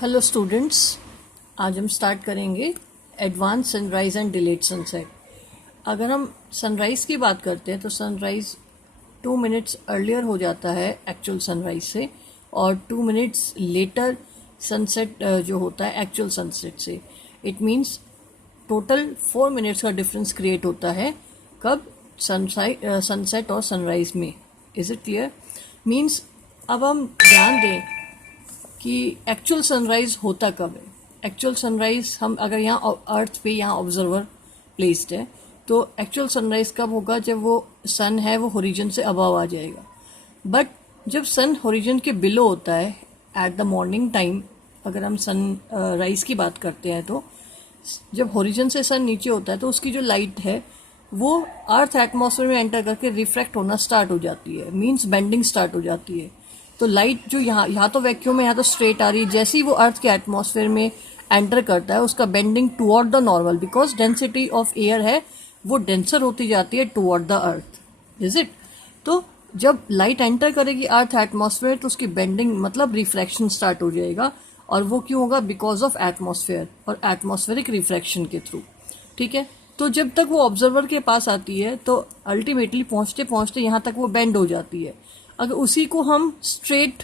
Hello students, आज हम start करेंगे advance sunrise and delayed sunset. अगर हम सनराइज़ की बात करते हैं तो सनराइज़ 2 मिनट्स अर्लियर हो जाता है एक्चुअल सनराइज से, और 2 मिनट्स लेटर सनसेट जो होता है एक्चुअल सनसेट से। इट मीन्स टोटल 4 मिनट्स का डिफरेंस क्रिएट होता है कब सनसेट और सनराइज में। Is it clear? मीन्स अब हम ध्यान दें कि एक्चुअल सनराइज होता कब है। एक्चुअल सनराइज हम अगर यहाँ अर्थ पे यहाँ ऑब्जर्वर प्लेस्ड है तो एक्चुअल सनराइज कब होगा? जब वो सन है वो होरिजन से अबव आ जाएगा। बट जब सन होरिजन के बिलो होता है एट द मॉर्निंग टाइम, अगर हम सन राइज की बात करते हैं तो जब होरिजन से सन नीचे होता है तो उसकी जो लाइट है वो अर्थ एटमॉस्फेयर में एंटर करके रिफ्रैक्ट होना स्टार्ट हो जाती है, मीन्स बेंडिंग स्टार्ट हो जाती है। तो लाइट जो यहाँ तो वैक्यूम है, यहाँ तो स्ट्रेट आ रही है, जैसे ही वो अर्थ के एटमॉस्फेयर में एंटर करता है उसका bending toward the normal, because density of air है वो डेंसर होती जाती है toward the earth. Is it? तो जब लाइट एंटर करेगी अर्थ एटमॉस्फेयर तो उसकी बेंडिंग मतलब रिफ्रैक्शन स्टार्ट हो जाएगा, और वो क्यों होगा? बिकॉज ऑफ एटमॉस्फेयर और एटमॉस्फेरिक रिफ्रैक्शन के थ्रू। ठीक है, तो जब तक वो ऑब्जर्वर के पास आती है तो अल्टीमेटली पहुंचते पहुंचते यहाँ तक वो बेंड हो जाती है। अगर उसी को हम स्ट्रेट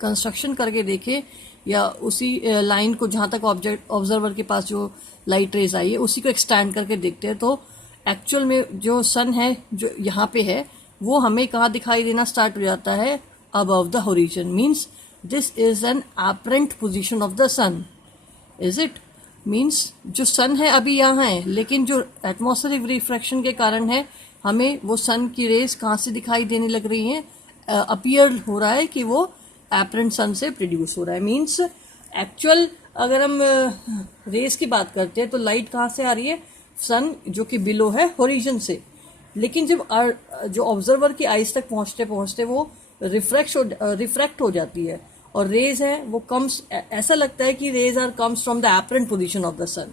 कंस्ट्रक्शन करके देखें या उसी लाइन को जहाँ तक ऑब्जर्वर के पास जो लाइट रेज आई है उसी को एक्सटेंड करके देखते हैं तो एक्चुअल में जो सन है जो यहाँ पे है वो हमें कहाँ दिखाई देना स्टार्ट हो जाता है? Above the horizon. Means this is an apparent position of the sun. Is it? Means जो सन है अभी यहाँ है, लेकिन जो एटमॉस्फेरिक रिफ्रैक्शन के कारण है हमें वो सन की रेज कहाँ से दिखाई देने लग रही हैं? अपीयर हो रहा है कि वो एपरेंट सन से प्रोड्यूस हो रहा है। मीन्स एक्चुअल अगर हम रेज की बात करते हैं तो लाइट कहाँ से आ रही है? सन जो कि बिलो है होरिजन से, लेकिन जब जो ऑब्जर्वर की आइज तक पहुंचते पहुंचते वो रिफ्रैक्ट हो जाती है और रेज है वो कम्स, ऐसा लगता है कि rays are comes from the apparent position of the sun.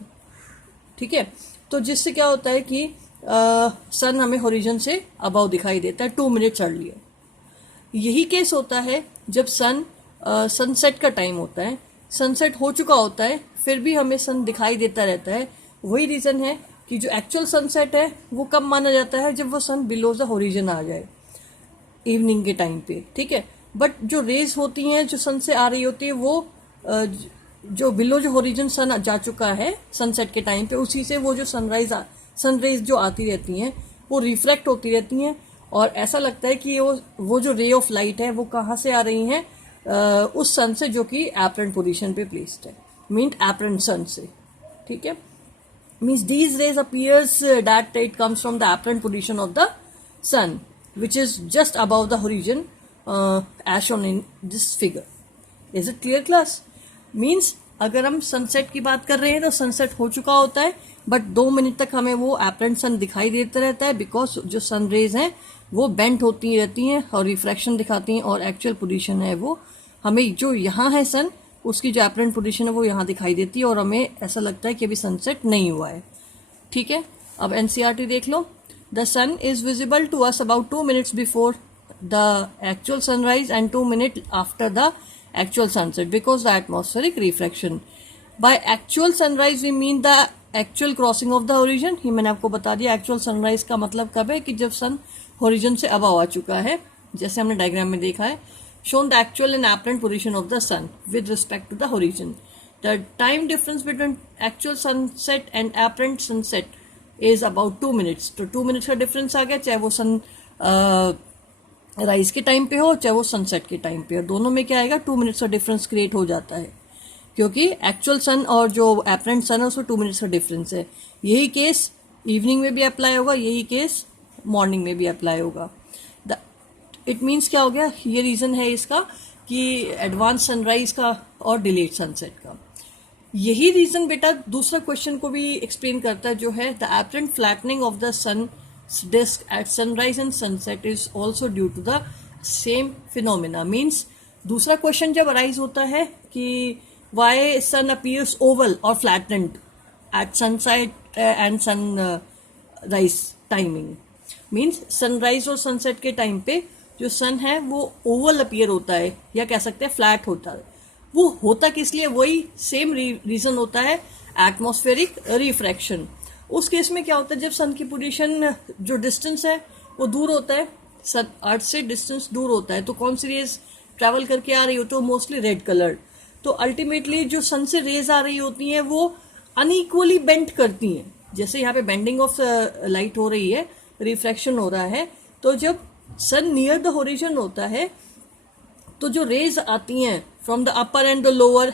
ठीक है, तो जिससे क्या होता है कि सन हमें होरिजन से अबव दिखाई देता है 2 मिनट्स अर्लियर। यही केस होता है जब सनसेट का टाइम होता है, सनसेट हो चुका होता है फिर भी हमें सन दिखाई देता रहता है। वही रीजन है कि जो एक्चुअल सनसेट है वो कब माना जाता है? जब वो सन बिलो द होरिजन आ जाए इवनिंग के टाइम पे। ठीक है, बट जो रेज होती हैं जो सन से आ रही होती है वो जो बिलो जो होरिजन सन जा चुका है सनसेट के टाइम पे, उसी से वो जो सनरेज जो आती रहती हैं वो रिफ्लेक्ट होती रहती हैं, और ऐसा लगता है कि वो जो रे ऑफ लाइट है वो कहाँ से आ रही हैं? उस सन से जो कि एपरेंट पोजीशन पे प्लेस्ड है, मीन एपरेंट सन से। ठीक है, means these rays appears that it comes from the apparent position of the sun which is just above the horizon as shown in this figure. Is it clear class? Means अगर हम sunset की बात कर रहे हैं तो sunset हो चुका होता है बट 2 मिनट तक हमें वो एपरेंट सन दिखाई देता रहता है, बिकॉज जो सन रेज हैं वो बेंट होती रहती हैं और रिफ्रैक्शन दिखाती हैं, और एक्चुअल पोजीशन है वो हमें जो यहाँ है सन उसकी जो एपरेंट पोजीशन है वो यहाँ दिखाई देती है और हमें ऐसा लगता है कि अभी सनसेट नहीं हुआ है। ठीक है, अब एनसीईआरटी देख लो। The sun is visible to us about 2 minutes before the actual sunrise and 2 minutes after the actual sunset because the atmospheric refraction. By actual sunrise we mean the actual crossing of the horizon. ही मैंने आपको बता दिया actual sunrise का मतलब कब है कि जब सन horizon से above आ चुका है, जैसे हमने डायग्राम में देखा है। Shown the actual and apparent position of the sun with respect to the horizon. The time difference between actual sunset and apparent sunset is about 2 minutes. तो 2 मिनट्स का डिफरेंस आ गया, चाहे वो सन राइज के time पे हो चाहे वो सनसेट के टाइम पे हो, दोनों में क्या आएगा? 2 मिनट्स का डिफरेंस क्रिएट हो जाता है, क्योंकि एक्चुअल सन और जो एपरेंट सन है उसमें 2 मिनट्स का डिफरेंस है। यही केस इवनिंग में भी अप्लाई होगा, यही केस मॉर्निंग में भी अप्लाई होगा। इट मीन्स क्या हो गया? ये रीजन है इसका कि एडवांस सनराइज का और डिलेड सनसेट का। यही रीजन बेटा दूसरा क्वेश्चन को भी एक्सप्लेन करता है, जो है the apparent flattening of the sun disc at sunrise and sunset is also due to the same phenomena. Means दूसरा क्वेश्चन जब अराइज होता है कि वाई सन अपीयर्स ओवल और flattened at sunset and sunrise timing, means sunrise और sunset के time पे जो सन है वो ओवल अपीयर होता है या कह सकते हैं फ्लैट होता है, वो होता किस लिए, वही सेम रीजन होता है, एटमॉस्फेरिक रिफ्रैक्शन। उस केस में क्या होता है, जब सन की पोजीशन जो डिस्टेंस है वो दूर होता है, सन अर्थ से डिस्टेंस दूर होता है, तो कौन सी रेज ट्रैवल करके आ रही हो, तो मोस्टली रेड कलर्ड। तो अल्टीमेटली जो सन से रेज आ रही होती हैं वो अनइक्वली बेंड करती हैं, जैसे यहाँ पे बेंडिंग ऑफ लाइट हो रही है, रिफ्रैक्शन हो रहा है। तो जब सन नियर द होरिजन होता है तो जो रेज आती हैं from the upper and the lower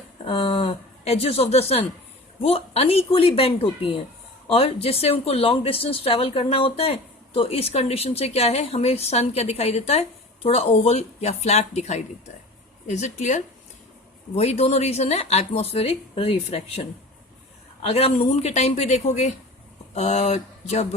edges of the sun वो अनइक्वली बेंड होती हैं, और जिससे उनको लॉन्ग डिस्टेंस ट्रैवल करना होता है। तो इस कंडीशन से क्या है, हमें सन क्या दिखाई देता है, थोड़ा ओवल या फ्लैट दिखाई देता है। Is it clear? वही दोनों रीजन है एटमॉस्फेरिक रिफ्रैक्शन। अगर आप नून के टाइम पे देखोगे, जब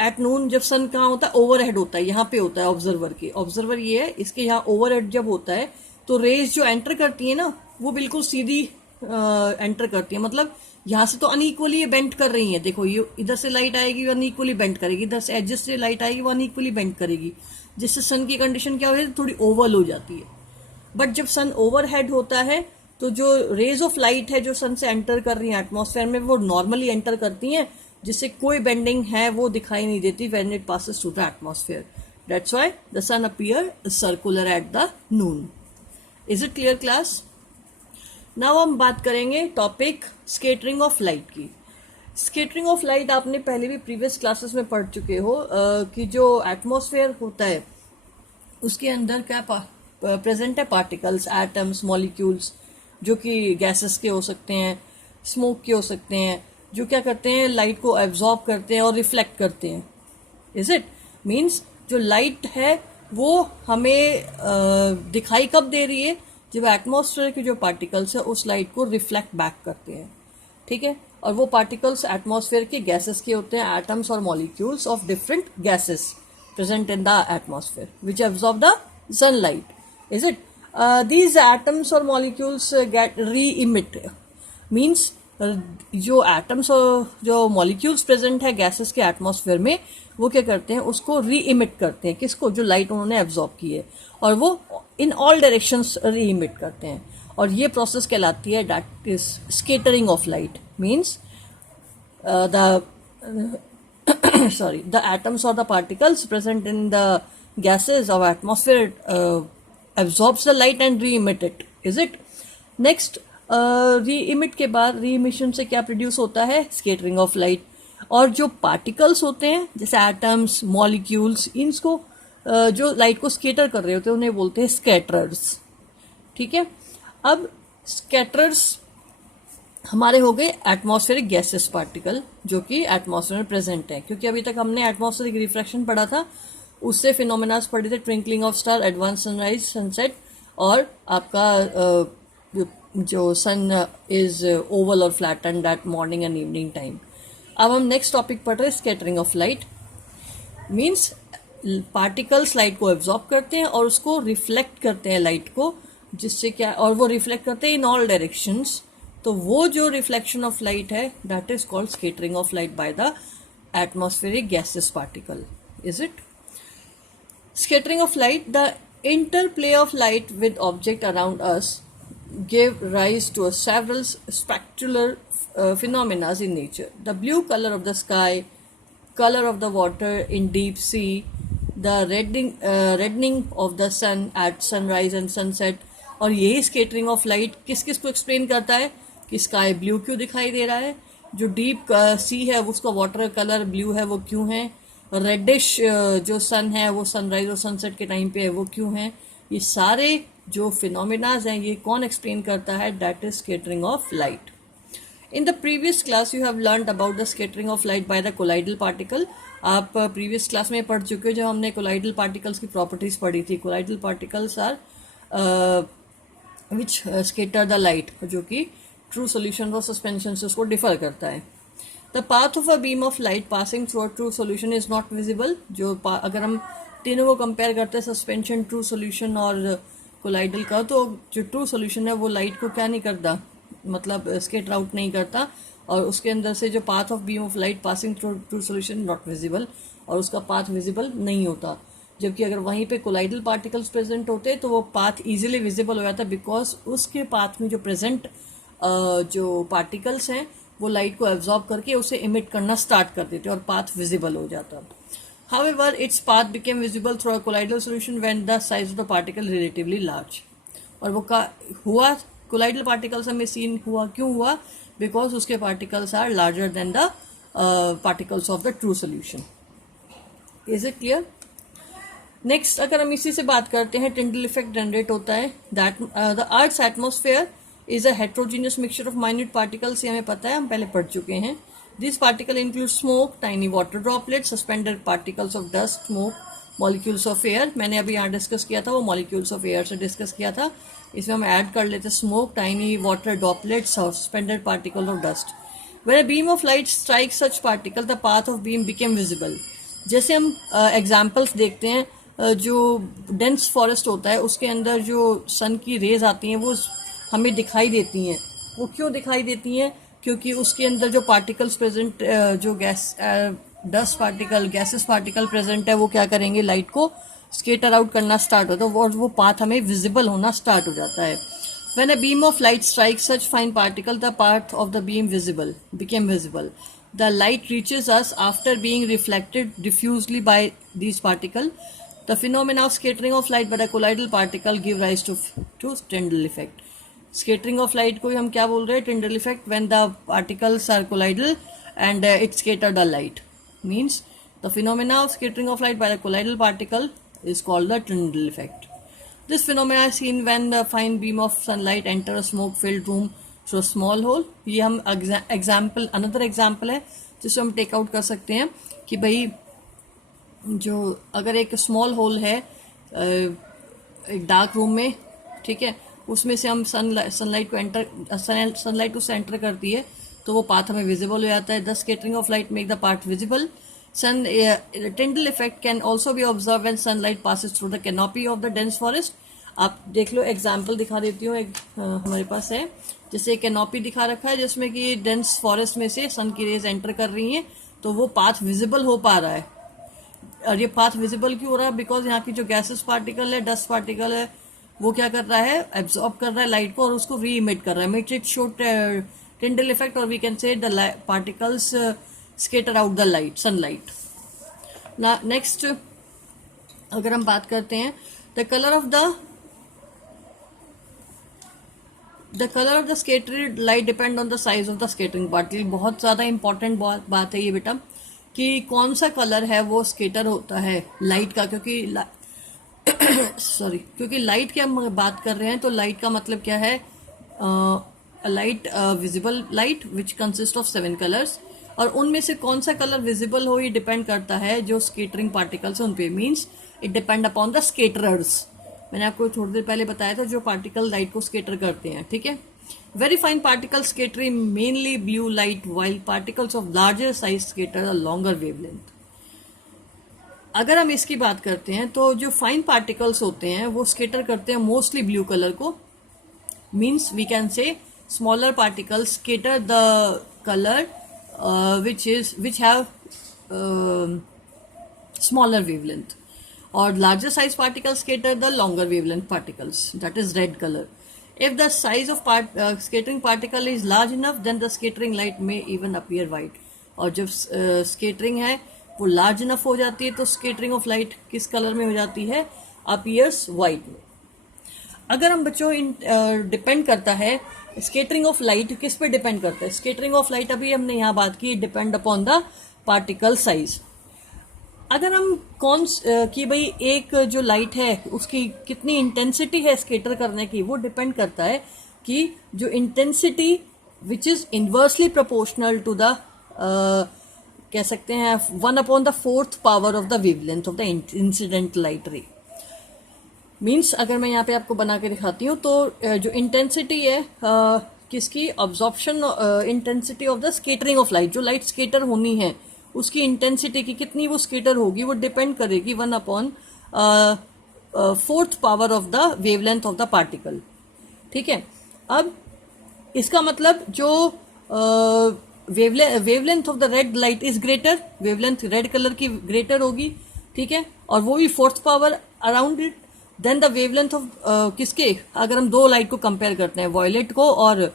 एट नून जब सन कहाँ होता है, ओवरहेड होता है, यहाँ पे होता है ऑब्जर्वर के, ऑब्जर्वर ये है, इसके यहाँ ओवरहेड जब होता है तो रेज जो एंटर करती है ना वो बिल्कुल सीधी एंटर करती है, मतलब यहाँ से तो अनइक्वली ये बेंड कर रही है। देखो ये इधर से लाइट आएगी वो अनइक्वली बेंड करेगी, इधर से एडजस्ट से लाइट आएगी वो अनइक्वली बेंड करेगी, जिससे सन की कंडीशन क्या हो जाती है, थोड़ी ओवल हो जाती है। बट जब सन ओवरहेड होता है तो जो रेज ऑफ लाइट है जो सन से एंटर कर रही है एटमॉस्फेयर में, वो नॉर्मली एंटर करती हैं, जिससे कोई बेंडिंग है वो दिखाई नहीं देती when it passes through the atmosphere. That's why the sun appear circular at the noon. Is it clear class? Now हम बात करेंगे टॉपिक स्कैटरिंग ऑफ लाइट की। स्कैटरिंग ऑफ लाइट आपने पहले भी प्रीवियस क्लासेस में पढ़ चुके हो कि जो एटमॉस्फेयर होता है उसके अंदर क्या प्रेजेंट है, पार्टिकल्स, एटम्स, मॉलिक्यूल्स, जो कि गैसेस के हो सकते हैं, स्मोक के हो सकते हैं, जो क्या करते हैं, लाइट को एब्जॉर्ब करते हैं और रिफ्लेक्ट करते हैं। इज इट मीन्स जो लाइट है वो हमें दिखाई कब दे रही है, जब एटमॉस्फेयर के जो पार्टिकल्स है उस लाइट को रिफ्लेक्ट बैक करते हैं, ठीक है। और वो पार्टिकल्स एटमॉस्फेयर के गैसेस के होते हैं, एटम्स और molecules of different gases present in the atmosphere which absorb the sunlight. Is it? these atoms or molecules get re-emit, means जो एटम्स और जो मॉलिक्यूल्स प्रेजेंट है गैसेस के एटमॉस्फेयर में वो क्या करते हैं, उसको री इमिट करते हैं, किसको, जो लाइट उन्होंने एब्जॉर्ब की है, और वो इन ऑल डायरेक्शंस री इमिट करते हैं। और ये प्रोसेस कहलाती है that is scattering of light. Means the the atoms or the particles present in the gases of atmosphere absorbs the light and re-emit it. Is it? Next, re-emit के बाद re-emission से क्या प्रोड्यूस होता है, scattering of light। और जो particles होते हैं जैसे एटम्स, मॉलिक्यूल्स, इनको जो लाइट को स्केटर कर रहे होते हैं उन्हें बोलते हैं स्कैटरर्स, ठीक है। अब स्कैटरर्स हमारे हो गए एटमॉस्फेरिक गैसेस पार्टिकल जो कि एटमॉस्फेयर में प्रेजेंट है, क्योंकि अभी तक हमने एटमॉस्फेरिक रिफ्रैक्शन पढ़ा था, उससे फिनोमेनास पढ़े थे, twinkling of star, advance sunrise, sunset, और आपका जो सन इज ओवल और flatten eight morning and evening time. अब हम नेक्स्ट टॉपिक पढ़ रहे हैं scattering of light. Means particles light को एब्जॉर्ब करते हैं और उसको रिफ्लेक्ट करते हैं लाइट को, जिससे क्या, और वो रिफ्लेक्ट करते हैं इन ऑल डायरेक्शंस। तो वो जो रिफ्लेक्शन ऑफ लाइट है that is called scattering of light by the atmospheric gases particle. Is it? Scattering of light, the interplay of light with object around us gave rise to several spectacular phenomena in nature. The blue color of the sky, color of the water in deep sea, the reddening of the sun at sunrise and sunset. और यही scattering of light किस किस को explain करता है कि sky blue क्यों दिखाई दे रहा है, जो डीप सी है उसका वाटर कलर ब्लू है वो क्यों है, रेडिश जो सन है वो सनराइज और सनसेट के टाइम पे है वो क्यों है। ये सारे जो फिनोमिनाज हैं ये कौन एक्सप्लेन करता है, that is scattering of light. In the previous class you have learned about the scattering of light by the colloidal particle. आप प्रीवियस क्लास में पढ़ चुके हो जब हमने कोलाइडल पार्टिकल्स की प्रॉपर्टीज पढ़ी थी। Colloidal particles are which scatter the light, जो कि ट्रू सोल्यूशन और सस्पेंशन से उसको डिफर करता है। The path of a beam of light passing through a true solution is not visible। जो अगर हम तीनों को कंपेयर करते हैं, सस्पेंशन, ट्रू सोल्यूशन और कोलाइडल का, तो जो ट्रू सोल्यूशन है वो लाइट को क्या नहीं करता, मतलब स्कैटर आउट नहीं करता, और उसके अंदर से जो path of beam of light passing through true solution not visible, और उसका पाथ विजिबल नहीं होता। जबकि अगर वहीं पे कोलाइडल पार्टिकल्स प्रेजेंट होते तो वो पाथ इजीली विजिबल हो जाता, बिकॉज उसके पाथ में जो प्रेजेंट जो पार्टिकल्स हैं वो लाइट को एब्जॉर्ब करके उसे इमिट करना स्टार्ट कर देते और पाथ विजिबल हो जाता। However, its path became visible through a colloidal solution when the size of the particle relatively large. और वो हुआ कोलाइडल पार्टिकल्स हमें सीन हुआ, क्यों हुआ? बिकॉज उसके particles are larger than the particles of the true solution. Is it clear? Next अगर हम इसी से बात करते हैं, टिंडल इफेक्ट जनरेट होता है। That the earth's atmosphere is a heterogeneous mixture of minute particles, ये हमें पता है, हम पहले पढ़ चुके हैं। These particles include smoke, tiny water droplets, suspended particles of dust, smoke, molecules of air। मैंने अभी यहाँ डिस्कस किया था, वो molecules of air से डिस्कस किया था। इसमें हम ऐड कर लेते smoke, tiny water droplets, suspended particles of dust। When a beam of light strikes such particle, the path of beam became visible। जैसे हम एग्जाम्पल्स देखते हैं, जो डेंस फॉरेस्ट होता है उसके अंदर जो सन की रेज आती हैं वो हमें दिखाई देती हैं। वो क्यों दिखाई देती हैं? क्योंकि उसके अंदर जो पार्टिकल्स प्रेजेंट, जो gas dust particle, gases particle present है, वो क्या करेंगे, लाइट को स्केटर आउट करना स्टार्ट होता है और वो पाथ हमें विजिबल होना स्टार्ट हो जाता है। When a beam of light strikes such fine particle, the path of the beam became visible. The light reaches us after being reflected diffusely by these particle. The phenomena of scattering of light by the colloidal particle give rise to Tyndall effect. Scattering of light को हम क्या बोल रहे हैं? Tyndall effect. When the particles are colloidal and it scatter the light, means the phenomena of scattering of light by the colloidal particle is called the Tyndall effect. This phenomena is seen when the fine beam of sunlight enter a smoke-filled room through a small hole। ये हम example, another example है जिससे हम take out कर सकते हैं कि भाई जो अगर एक स्मॉल होल है एक डार्क रूम में, ठीक है, उसमें से हम सनलाइट को सनलाइट उससे एंटर करती है तो वो पाथ हमें विजिबल हो जाता है। The scattering of light make the path visible. Tyndall effect can also be observed when sunlight passes through the canopy of the dense forest। आप देख लो, एग्जाम्पल दिखा देती हूँ, एक हमारे पास है, जैसे कैनोपी दिखा रखा है जिसमें कि डेंस फॉरेस्ट में से सन की रेज एंटर कर रही हैं तो वो पाथ विजिबल हो पा रहा है। और ये पाथ विजिबल क्यों हो रहा है? बिकॉज यहाँ की जो गैसेस पार्टिकल है, डस्ट पार्टिकल है, वो क्या कर रहा है, एब्जॉर्ब कर रहा है लाइट को और उसको री इमिट कर रहा है। Make it show Tyndall effect, और we can say the particles scatter out the light, sunlight. Next अगर हम बात करते हैं, the colour of the scattered light depend on the size of the scattering particle. बहुत ज्यादा इंपॉर्टेंट बात है ये बेटा, कि कौन सा कलर है वो स्केटर होता है लाइट का, क्योंकि क्योंकि लाइट की हम बात कर रहे हैं तो लाइट का मतलब क्या है, light visible light which consist of 7 colours, और उनमें से कौन सा कलर विजिबल हो ये डिपेंड करता है जो स्केटरिंग पार्टिकल्स हैं उन पे, means it depend upon the scatterers. मैंने आपको थोड़ी देर पहले बताया था जो पार्टिकल लाइट को स्केटर करते हैं, ठीक है। Very fine particle scattering mainly blue light, while particles of larger size scatter a longer wavelength. अगर हम इसकी बात करते हैं तो जो फाइन पार्टिकल्स होते हैं वो स्केटर करते हैं मोस्टली ब्लू कलर को, means we can say smaller particles scatter the colour which have smaller wavelength, or larger size particles scatter the longer wavelength particles, that is red color। If the size of scattering particle is large enough, then the scattering light may even appear white। और जब scattering है वो large enough हो जाती है तो scattering of light किस colour में हो जाती है, appears white में। अगर हम बच्चों डिपेंड करता है स्केटरिंग ऑफ लाइट, किस पे डिपेंड करता है? स्केटरिंग ऑफ लाइट अभी हमने यहाँ बात की, depend upon the particle size. अगर हम कि भाई एक जो लाइट है उसकी कितनी इंटेंसिटी है स्केटर करने की, वो डिपेंड करता है कि जो intensity which is inversely proportional to the कह सकते हैं 1/4 power of the wavelength of the incident light ray. Means अगर मैं यहाँ पे आपको बना के दिखाती हूँ तो जो इंटेंसिटी है किसकी, absorption intensity of the scattering of light, जो लाइट स्केटर होनी है उसकी इंटेंसिटी की कितनी वो स्केटर होगी, वो डिपेंड करेगी 1/4 power of the wavelength of the particle, ठीक है। अब इसका मतलब जो wavelength of the red light is greater, wavelength red colour की ग्रेटर होगी, ठीक है, और वो भी fourth power around it. Then the wavelength of किसके, अगर हम दो लाइट को कंपेयर करते हैं, वॉयलेट को और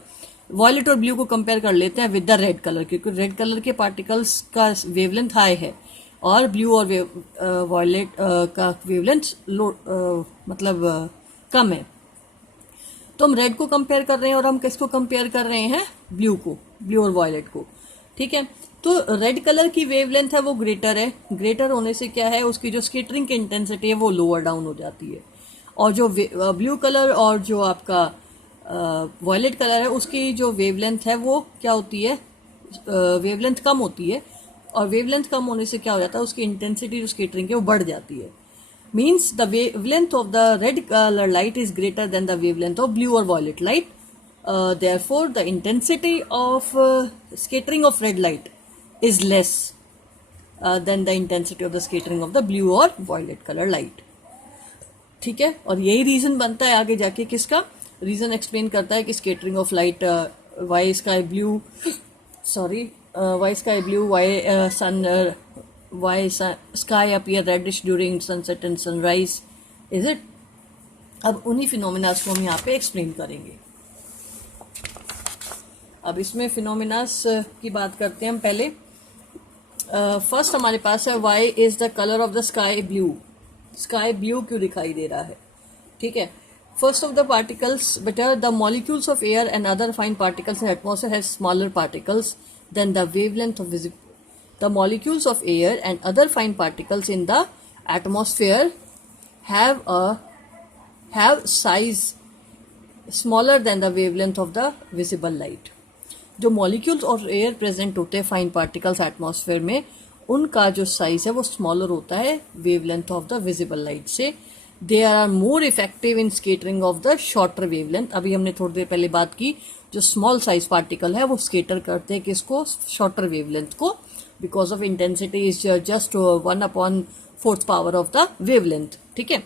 वॉयलेट और ब्लू को कंपेयर कर लेते हैं विद द रेड कलर, क्योंकि रेड कलर के पार्टिकल्स का वेवलेंथ हाई है और ब्लू और वॉयलेट का वेवलेंथ लो, मतलब कम है। तो हम रेड को कंपेयर कर रहे हैं और हम किसको कंपेयर कर रहे हैं, ब्लू को, ब्लू और वॉयलेट को, ठीक है। तो रेड कलर की वेवलेंथ है वो ग्रेटर है, ग्रेटर होने से क्या है, उसकी जो स्कैटरिंग की इंटेंसिटी है वो लोअर डाउन हो जाती है, और जो ब्लू कलर और जो आपका वॉयलेट कलर है उसकी जो वेवलेंथ है वो क्या होती है, वेवलेंथ कम होती है, और वेवलेंथ कम होने से क्या हो जाता है, उसकी इंटेंसिटी जो स्कैटरिंग की वो बढ़ जाती है। Means the wavelength of the red color light is greater than the wavelength of blue or violet light. Therefore, the intensity of scattering of red light is less than the intensity of the scattering of the blue or violet color light. ठीक है, और यही reason बनता है आगे जाके किसका, reason explain करता है कि scattering of light why sky blue, sorry why sky blue, why sun, why sky appear reddish during sunset and sunrise, is it? अब उन्हीं फिनोमिनास को हम यहाँ पे एक्सप्लेन करेंगे। अब इसमें फिनोमिनास की बात करते हैं हम पहले। फर्स्ट हमारे पास है why is the color of the sky blue, sky blue क्यों दिखाई दे रहा है, ठीक है। फर्स्ट ऑफ द पार्टिकल्स, बेटा the molecules of air and other fine particles in atmosphere have smaller particles than the wavelength of visible. The molecules of air and other fine particles in the atmosphere have size smaller than the wavelength of the visible light. जो molecules और air present होते हैं fine particles atmosphere में, उनका जो size है वो smaller होता है wavelength of the visible light से। They are more effective in scattering of the shorter wavelength. अभी हमने थोड़ी देर पहले बात की, जो small size particle है वो scatter करते हैं किसको, shorter wavelength को, because of intensity is just 1/4 power of the wavelength, ठीक है।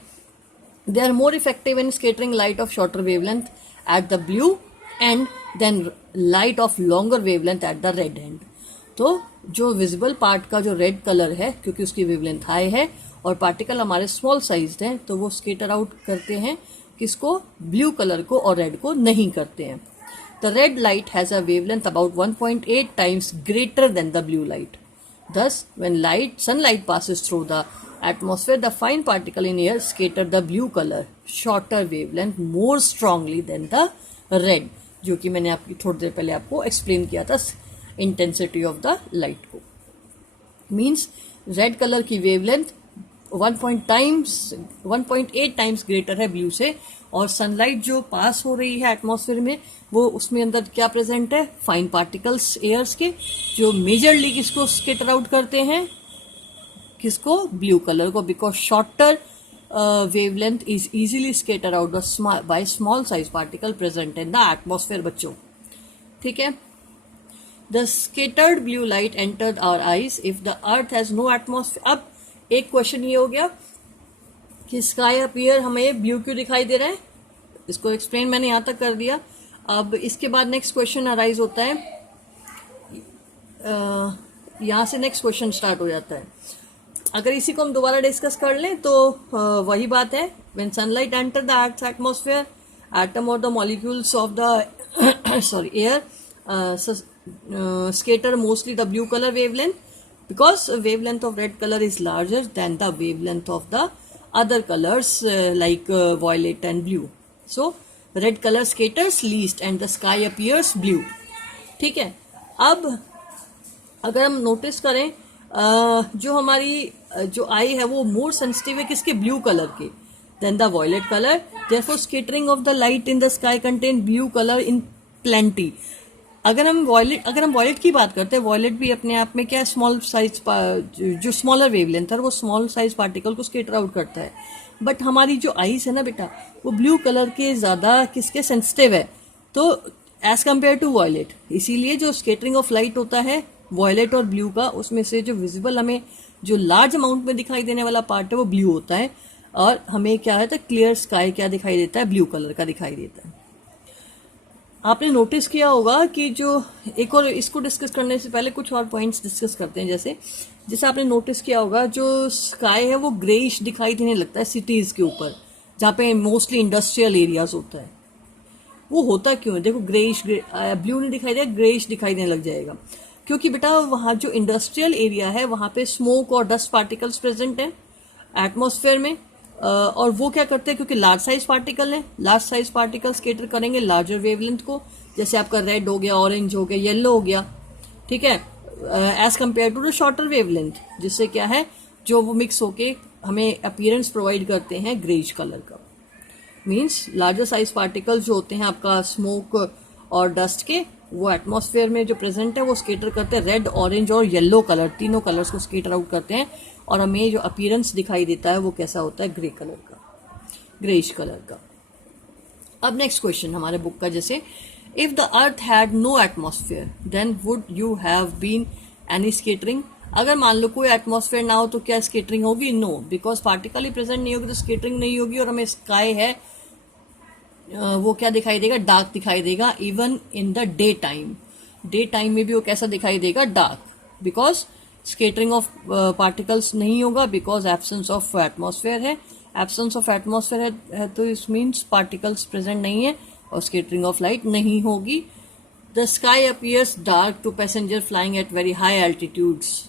They are more effective in scattering light of shorter wavelength at the blue end than light of longer wavelength at the red end. तो जो visible part का जो red colour है, क्योंकि उसकी wavelength high है और पार्टिकल हमारे स्मॉल साइज हैं, तो वो स्केटर आउट करते हैं किसको, ब्लू कलर को, और रेड को नहीं करते हैं। The red light has a wavelength about 1.8 times greater than the blue light. Thus, when sunlight passes through the atmosphere, the fine particle in air scatter the blue color, shorter wavelength, more strongly than the red, जो कि मैंने आपकी थोड़ी देर पहले आपको explain किया था intensity of the light को। मीन्स रेड कलर की वेवलेंथ 1.8 टाइम्स ग्रेटर है ब्लू से, और सनलाइट जो पास हो रही है एटमॉस्फेयर में वो उसमें अंदर क्या प्रेजेंट है, फाइन पार्टिकल्स एयर्स के, जो मेजरली किसको स्केटर आउट करते हैं, किसको, ब्लू कलर को, because shorter wavelength is easily scatter out by small size particle present in the atmosphere बच्चों, ठीक है। The scattered blue light entered our eyes if the earth has no atmosphere. अब एक question ये हो गया कि स्काई अपीयर हमें ब्लू क्यों दिखाई दे रहा है, इसको एक्सप्लेन मैंने यहां तक कर दिया। अब इसके बाद नेक्स्ट क्वेश्चन अराइज होता है, यहां से नेक्स्ट क्वेश्चन स्टार्ट हो जाता है। अगर इसी को हम दोबारा डिस्कस कर लें तो वही बात है, when sunlight enter the earth's atmosphere, atom और the molecules of the sorry air scatter mostly the blue color wavelength, because wavelength of red color is larger than the wavelength of the other colors like violet and blue. So red color scatters least and the sky appears blue, ठीक है। अब अगर हम notice करें जो हमारी जो आई है वो मोर सेंसिटिव है किसके, ब्लू कलर के, then the violet colour. therefore scattering of the light in the sky contain blue color in plenty. अगर हम वॉयलेट की बात करते हैं, वॉयलेट भी अपने आप में क्या, स्मॉल साइज, जो स्मॉलर वेवलेंथ है वो स्मॉल साइज पार्टिकल को स्केटर आउट करता है। बट हमारी जो आईज है ना बेटा, वो ब्लू कलर के ज्यादा किसके सेंसिटिव है, तो एज कम्पेयर टू वॉयलेट। इसीलिए जो स्केटरिंग ऑफ लाइट होता है वॉयलेट और ब्लू का, उसमें से जो विजिबल हमें जो लार्ज अमाउंट में दिखाई देने वाला पार्ट है वो ब्लू होता है, और हमें क्या है तो क्लियर स्काई क्या दिखाई देता है, ब्लू कलर का दिखाई देता है। आपने नोटिस किया होगा कि जो एक और इसको डिस्कस करने से पहले कुछ और पॉइंट्स डिस्कस करते हैं। जैसे जैसे आपने नोटिस किया होगा जो स्काई है वो ग्रेइश दिखाई देने लगता है सिटीज के ऊपर, जहाँ पे मोस्टली इंडस्ट्रियल एरियाज होता है। वो होता क्यों है? देखो ग्रेइश ब्लू नहीं दिखाई देगा, ग्रेइश दिखाई देने लग जाएगा, क्योंकि बेटा वहाँ जो इंडस्ट्रियल एरिया है वहाँ पे स्मोक और डस्ट पार्टिकल्स प्रेजेंट हैं एटमॉस्फेयर में। और वो क्या करते हैं, क्योंकि लार्ज साइज पार्टिकल है, लार्ज साइज पार्टिकल्स केटर करेंगे लार्जर वेवलेंथ को, जैसे आपका रेड हो गया, ऑरेंज हो गया, येलो हो गया, ठीक है, as compare to the shorter wavelength, जिससे क्या है जो वो मिक्स होके हमें अपीयरेंस प्रोवाइड करते हैं ग्रेइश कलर का। मीन्स लार्जर साइज पार्टिकल्स जो होते हैं आपका स्मोक और डस्ट के, वो एटमॉस्फेयर में जो प्रेजेंट है वो स्केटर करते हैं रेड, ऑरेंज और येलो कलर, तीनों कलर्स को स्केटर आउट करते हैं, और हमें जो अपीयरेंस दिखाई देता है वो कैसा होता है, ग्रे कलर का, ग्रेइश कलर का। अब नेक्स्ट क्वेश्चन हमारे बुक का, जैसे if the earth had no atmosphere then would you have been any scattering. अगर मान लो कोई एटमॉस्फेयर ना हो तो क्या स्केटरिंग होगी? नो, बिकॉज पार्टिकल ही प्रेजेंट नहीं होगी तो स्केटरिंग नहीं होगी, और हमें स्काई है वो क्या दिखाई देगा, डार्क दिखाई देगा। Even in the day time में भी वो कैसा दिखाई देगा, dark, because scattering of particles नहीं होगा, बिकॉज एब्सेंस ऑफ एटमॉस्फेयर है। एब्सेंस ऑफ एटमॉस्फेयर है तो इस मीन्स पार्टिकल्स प्रेजेंट नहीं है और स्केटरिंग ऑफ लाइट नहीं होगी। The sky appears dark to passenger flying at very high altitudes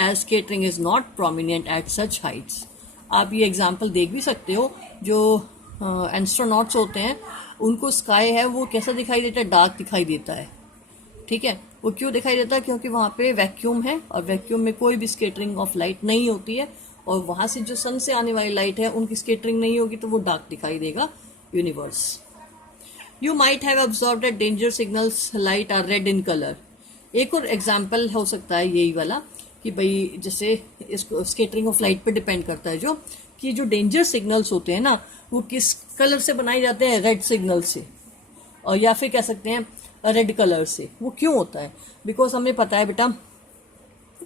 as scattering is not prominent at such heights. आप ये एग्जाम्पल देख भी सकते हो, जो एस्ट्रोनॉट्स होते हैं उनको स्काई है वो कैसा दिखाई देता है, डार्क दिखाई देता है, ठीक है। वो क्यों दिखाई देता है? क्योंकि वहाँ पे वैक्यूम है और वैक्यूम में कोई भी स्केटरिंग ऑफ लाइट नहीं होती है, और वहाँ से जो सन से आने वाली लाइट है उनकी स्केटरिंग नहीं होगी, तो वो डार्क दिखाई देगा universe. You might have observed that danger signals light are red in colour. एक और एग्जाम्पल हो सकता है यही वाला कि भाई जैसे इसको स्केटरिंग ऑफ लाइट पे डिपेंड करता है, जो कि जो डेंजर सिग्नल्स होते हैं ना वो किस कलर से बनाए जाते हैं, रेड सिग्नल से, और या फिर कह सकते हैं रेड कलर से। वो क्यों होता है? बिकॉज हमें पता है बेटा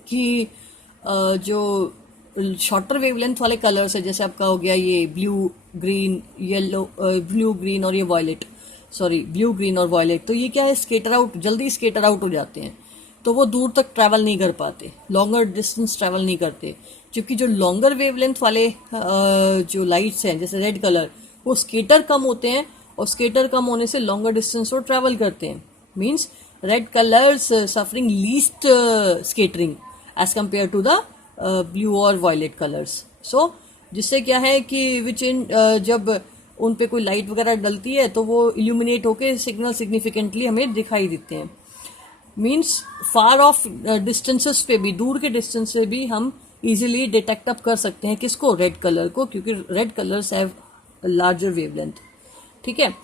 कि जो शॉर्टर वेवलेंथ वाले कलर्स है, जैसे आपका हो गया ये blue green yellow, blue green और ये वॉयलेट, सॉरी ब्लू ग्रीन और वॉयलेट, तो ये क्या है, स्केटर आउट, जल्दी स्केटर आउट हो जाते हैं, तो वो दूर तक ट्रैवल नहीं कर पाते, लॉन्गर डिस्टेंस ट्रैवल नहीं करते। क्योंकि जो लॉन्गर वेवलेंथ वाले जो लाइट्स हैं जैसे रेड कलर, वो स्केटर कम होते हैं, और स्केटर कम होने से लॉन्गर डिस्टेंस वो ट्रैवल करते हैं। Means red colours suffering least scattering as compare to the blue और वायलेट कलर्स। सो जिससे क्या है कि विच इन जब उन पे कोई लाइट वगैरह डलती है तो वो इल्यूमिनेट होके सिग्नल सिग्निफिकेंटली हमें दिखाई देते हैं। मीन्स फार ऑफ डिस्टेंसेस पे भी, दूर के डिस्टेंस से भी हम इजीली डिटेक्ट अप कर सकते हैं किसको, रेड कलर को, क्योंकि red colours have larger wavelength, ठीक है।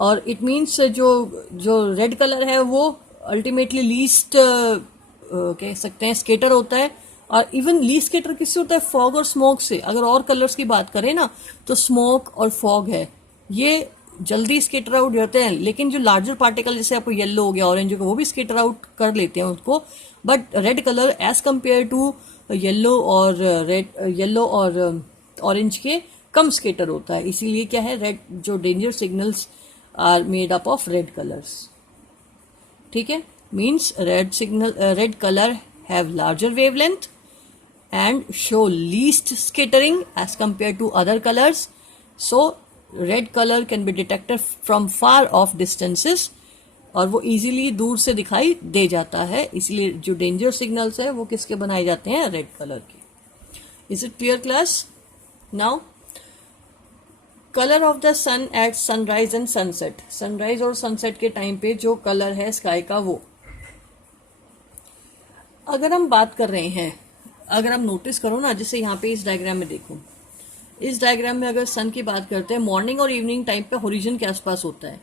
और इट मीन्स जो रेड कलर है वो अल्टीमेटली लीस्ट कह सकते हैं स्केटर होता है, और इवन लीस्ट स्केटर किससे होता है, फॉग और स्मोक से। अगर और कलर्स की बात करें ना तो स्मोक और फॉग है, ये जल्दी स्केटर आउट होते हैं, लेकिन जो लार्जर पार्टिकल जैसे आपको येलो हो गया, ऑरेंज हो गया, वो भी स्केटर आउट कर लेते हैं उसको। But red colour as compare to yellow और येलो और ऑरेंज के कम स्केटर होता है, इसीलिए क्या है, रेड जो danger signals are made up of red colours, ठीक है। Means red colour have larger wavelength and show least scattering as compared to other colors. So red color can be detected from far off distances, और वो easily दूर से दिखाई दे जाता है, इसलिए जो डेंजर सिग्नल्स है वो किसके बनाए जाते हैं, रेड कलर के। Is it clear class? Now colour of the sun at sunrise and sunset. Sunrise और सनसेट के टाइम पे जो कलर है स्काई का, वो अगर हम बात कर रहे हैं, अगर आप नोटिस करो ना, जैसे यहाँ पे इस डायग्राम में देखो, इस डायग्राम में अगर सन की बात करते हैं, मॉर्निंग और इवनिंग टाइम पे होरिजन के आसपास होता है,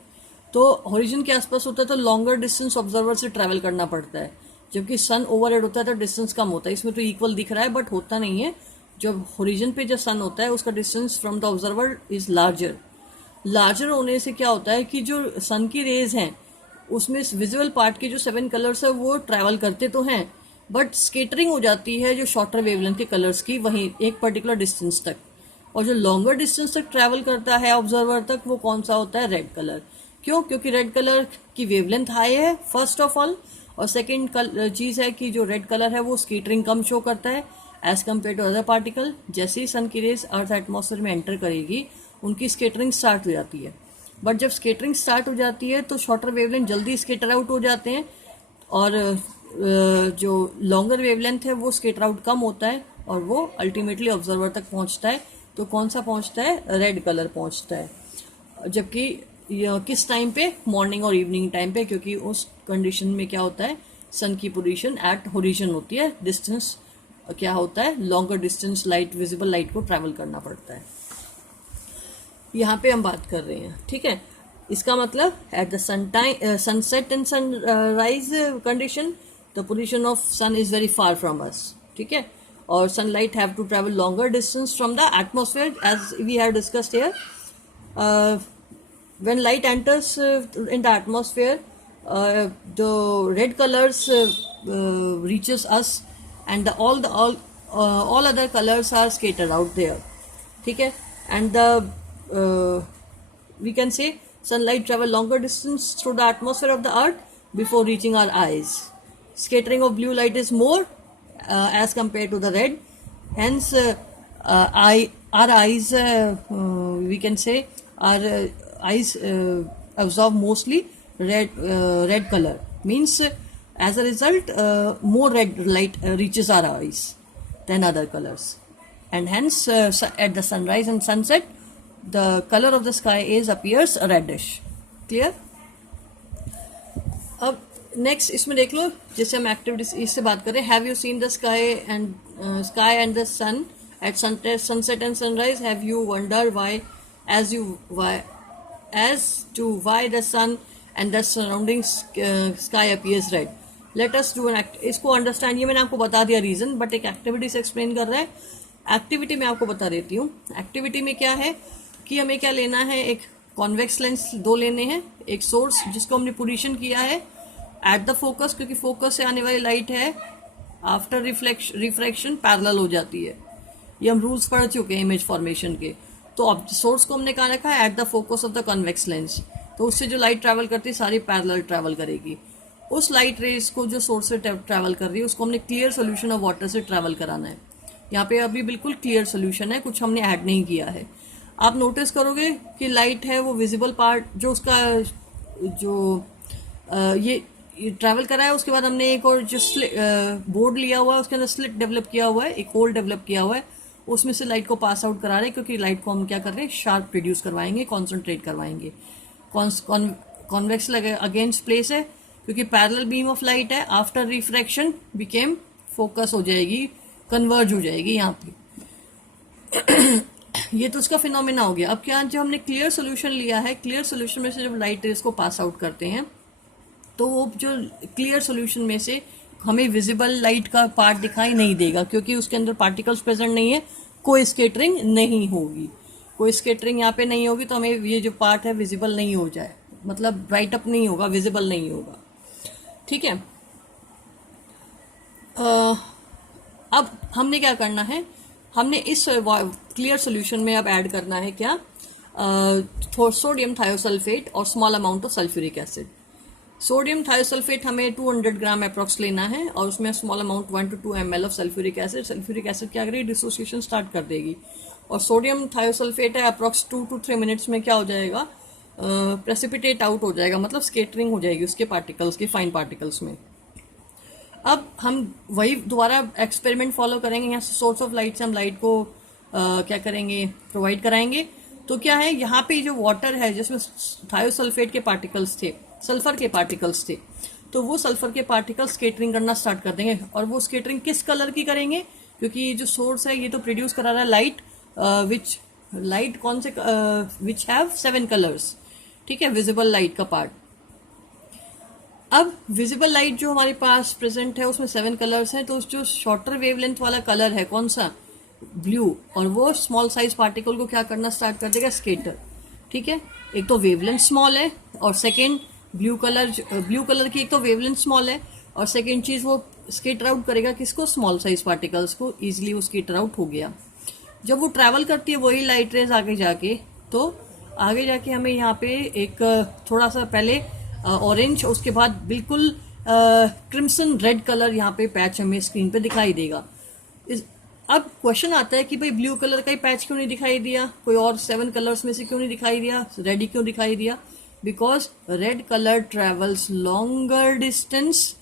तो होरिजन के आसपास होता है तो लॉन्गर डिस्टेंस ऑब्जर्वर से ट्रैवल करना पड़ता है, जबकि सन ओवरहेड होता है तो डिस्टेंस कम होता है। इसमें तो इक्वल दिख रहा है बट होता नहीं है। जब होरिजन पे जो सन होता है उसका distance from the observer is larger. Larger होने से क्या होता है कि जो सन की रेज हैं उसमें विजुअल पार्ट के जो 7 कलर्स है वो ट्रैवल करते तो हैं, बट स्केटरिंग हो जाती है जो शॉर्टर वेवलेंथ के कलर्स की, वहीं एक पर्टिकुलर डिस्टेंस तक। और जो लॉन्गर डिस्टेंस तक ट्रैवल करता है ऑब्जर्वर तक, वो कौन सा होता है, रेड कलर। क्यों? क्योंकि रेड कलर की वेवलेंथ हाई है फर्स्ट ऑफ ऑल, और सेकेंड चीज़ है कि जो रेड कलर है वो स्केटरिंग कम शो करता है as compare to other particle. जैसे ही सन की रेज अर्थ एटमॉस्फेयर में एंटर करेगी उनकी स्केटरिंग स्टार्ट हो जाती है, बट जब स्केटरिंग स्टार्ट हो जाती है तो शॉर्टर वेवलेंथ जल्दी स्केटर आउट हो जाते हैं, और जो लॉन्गर वेवलेंथ है वो स्केटर आउट कम होता है और वो अल्टीमेटली ऑब्जर्वर तक पहुंचता है। तो कौन सा पहुंचता है? रेड कलर पहुंचता है। जबकि किस टाइम पे? मॉर्निंग और इवनिंग टाइम पे, क्योंकि उस कंडीशन में क्या होता है, सन की पोजीशन एट होरिजन होती है, डिस्टेंस क्या होता है, longer distance light, visible light को ट्रैवल करना पड़ता है। यहाँ पे हम बात कर रहे हैं, ठीक है। इसका मतलब at the sunset and sunrise condition the position of sun is very far from us, ठीक है, और sunlight have to travel longer distance from the atmosphere as we have discussed here. when light enters in the atmosphere, the red colors reaches us, and all other colors are scattered out there, ठीक है, and we can say sunlight travel longer distance through the atmosphere of the earth before reaching our eyes. Scattering of blue light is more as compared to the red, hence our eyes we can say our eyes absorb mostly red color, means as a result more red light reaches our eyes than other colors, and hence at the sunrise and sunset the color of the sky appears reddish. Clear? अब next इसमें देख लो, जैसे हम activities इससे बात करें, have you seen the sky and the sun at sunset and sunrise, have you wonder why as to why the sun and the surrounding sky appears red. Let us do an इसको understand, ये मैंने आपको बता दिया reason, but एक activity से explain कर रहा है। एक्टिविटी में आपको बता देती हूँ। एक्टिविटी में क्या है कि हमें क्या लेना है, एक कॉन्वेक्स लेंस दो लेने हैं, एक सोर्स जिसको हमने पोजीशन किया है एट द फोकस, क्योंकि फोकस से आने वाली लाइट है आफ्टर रिफ्रैक्शन पैरेलल हो जाती है, ये हम रूल्स पढ़ चुके हैं इमेज फॉर्मेशन के। तो अब सोर्स को हमने कहा रखा है at the focus of the convex lens, तो उससे जो लाइट ट्रैवल करती है सारी पैरेलल ट्रैवल करेगी। उस लाइट रेस को जो सोर्स से ट्रैवल कर रही है उसको हमने क्लियर सोल्यूशन ऑफ वाटर से ट्रैवल कराना है। यहाँ पे अभी बिल्कुल क्लियर सोल्यूशन है, कुछ हमने ऐड नहीं किया है। आप नोटिस करोगे कि लाइट है वो विजिबल पार्ट जो उसका जो ये ट्रैवल करा है, उसके बाद हमने एक और जो बोर्ड लिया हुआ है उसके अंदर स्लिट डेवलप किया हुआ है, एक होल डेवलप किया हुआ है, उसमें से लाइट को पास आउट करा रहे हैं, क्योंकि लाइट को हम क्या कर रहे हैं, शार्प रिड्यूस करवाएंगे, कॉन्सेंट्रेट करवाएंगे। कॉन्वेक्स लगे अगेंस्ट प्लेस है, क्योंकि पैरेलल बीम ऑफ लाइट है, आफ्टर रिफ्रैक्शन बिकेम फोकस हो जाएगी, कन्वर्ज हो जाएगी यहाँ पे। ये तो उसका फिनोमेना हो गया। अब क्या, जब हमने क्लियर सोल्यूशन लिया है, क्लियर सोल्यूशन में से जब लाइट रेस को पास आउट करते हैं तो वो जो क्लियर सोल्यूशन में से हमें विजिबल लाइट का पार्ट दिखाई नहीं देगा, क्योंकि उसके अंदर पार्टिकल्स प्रेजेंट नहीं है, कोई स्केटरिंग नहीं होगी, कोई स्केटरिंग यहाँ पे नहीं होगी, तो हमें ये जो पार्ट है विजिबल नहीं हो जाए, मतलब ब्राइट अप नहीं होगा, विजिबल नहीं होगा, ठीक है। अब हमने क्या करना है, हमने इस क्लियर सोल्यूशन में अब ऐड करना है क्या, सोडियम थायोसल्फेट और small amount of sulphuric acid. Sodium thiosulphate हमें 200 ग्राम अप्रॉक्स लेना है, और उसमें small amount 1 to 2 ml of sulphuric acid. Sulphuric acid क्या करेगी, डिसोसिएशन स्टार्ट कर देगी, और सोडियम थायोसल्फेट है अप्रॉक्स 2 to 3 मिनट्स में क्या हो जाएगा, प्रेसिपिटेट आउट हो जाएगा, मतलब स्केटरिंग हो जाएगी उसके पार्टिकल्स के, फाइन पार्टिकल्स में। अब हम वही दोबारा एक्सपेरिमेंट फॉलो करेंगे, यहाँ से सोर्स ऑफ लाइट से हम लाइट को क्या करेंगे, प्रोवाइड कराएंगे। तो क्या है, यहाँ पे जो वाटर है जिसमें थायोसल्फेट के पार्टिकल्स थे, सल्फर के पार्टिकल्स थे, तो वो सल्फर के पार्टिकल्स स्केटरिंग करना स्टार्ट कर देंगे। और वो स्केटरिंग किस कलर की करेंगे, क्योंकि ये जो सोर्स है ये तो प्रोड्यूस करा रहा है लाइट, लाइट कौन से, विच हैव 7 कलर्स, ठीक है, विजिबल लाइट का पार्ट। अब विजिबल लाइट जो हमारे पास प्रेजेंट है उसमें 7 कलर्स हैं, तो उस जो शॉर्टर वेवलेंथ वाला कलर है कौन सा, ब्लू, और वो स्मॉल साइज पार्टिकल को क्या करना स्टार्ट कर देगा, स्केटर, ठीक है। एक तो वेवलेंथ स्मॉल है, और सेकेंड ब्लू कलर की एक तो वेवलेंथ स्मॉल है, और सेकेंड चीज वो स्केटर आउट करेगा किसको, स्मॉल साइज पार्टिकल्स को, इजिली वो स्केटर आउट हो गया। जब वो ट्रैवल करती है वही लाइट रेज आगे जाके, तो आगे जाके हमें यहाँ पे एक थोड़ा सा पहले ऑरेंज, उसके बाद बिल्कुल क्रिम्सन रेड कलर यहाँ पे पैच हमें स्क्रीन पे दिखाई देगा। अब क्वेश्चन आता है कि भाई ब्लू कलर का ही पैच क्यों नहीं दिखाई दिया, कोई और 7 कलर्स में से क्यों नहीं दिखाई दिया, रेड ही क्यों दिखाई दिया? Because red colour travels longer distance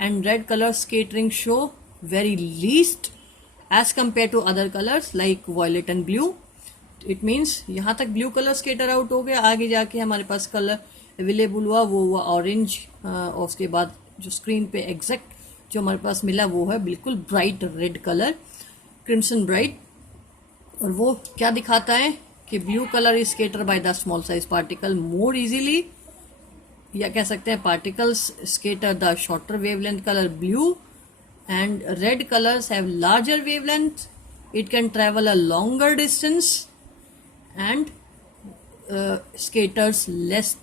and red colour scattering show very least as compare to other colours like violet and blue. It means यहाँ तक ब्लू कलर स्केटर आउट हो गया, आगे जाके हमारे पास कलर अवेलेबल हुआ वो हुआ ऑरेंज, और उसके बाद जो स्क्रीन पे एग्जैक्ट जो हमारे पास मिला वो है बिल्कुल bright red colour, crimson bright. और वो क्या दिखाता है कि blue colour is scatter by the small size particle more easily, या कह सकते हैं particles scatter the shorter wavelength colour blue and red colours have larger wavelength, it can travel a longer distance and scatters less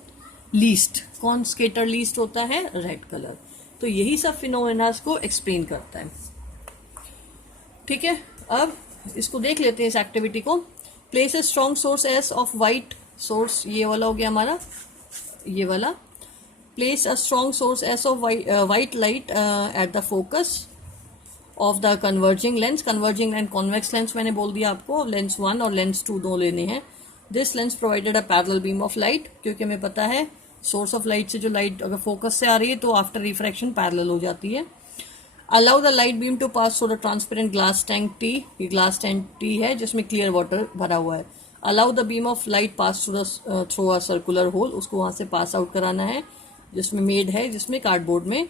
least. कौन scatter least होता है? Red colour. तो यही सब फिनोमेनास को एक्सप्लेन करता है। ठीक है, अब इसको देख लेते हैं इस एक्टिविटी को। Place a strong source S of white source, ये वाला हो गया हमारा, ये वाला। Place a strong source S of white light at the focus of the converging lens. Converging and convex lens मैंने बोल दिया आपको, लेंस 1 और लेंस 2 दो लेने हैं। This lens provided a parallel beam of light, क्योंकि हमें पता है सोर्स ऑफ लाइट से जो लाइट अगर फोकस से आ रही है तो आफ्टर रिफ्रैक्शन पैरेलल हो जाती है। Allow the light beam to pass through the transparent glass tank T, ये ग्लास टैंक टी है जिसमें क्लियर वाटर भरा हुआ है। Allow the beam of light pass through a circular hole, उसको वहां से पास आउट कराना है जिसमें मेड है, जिसमें कार्डबोर्ड में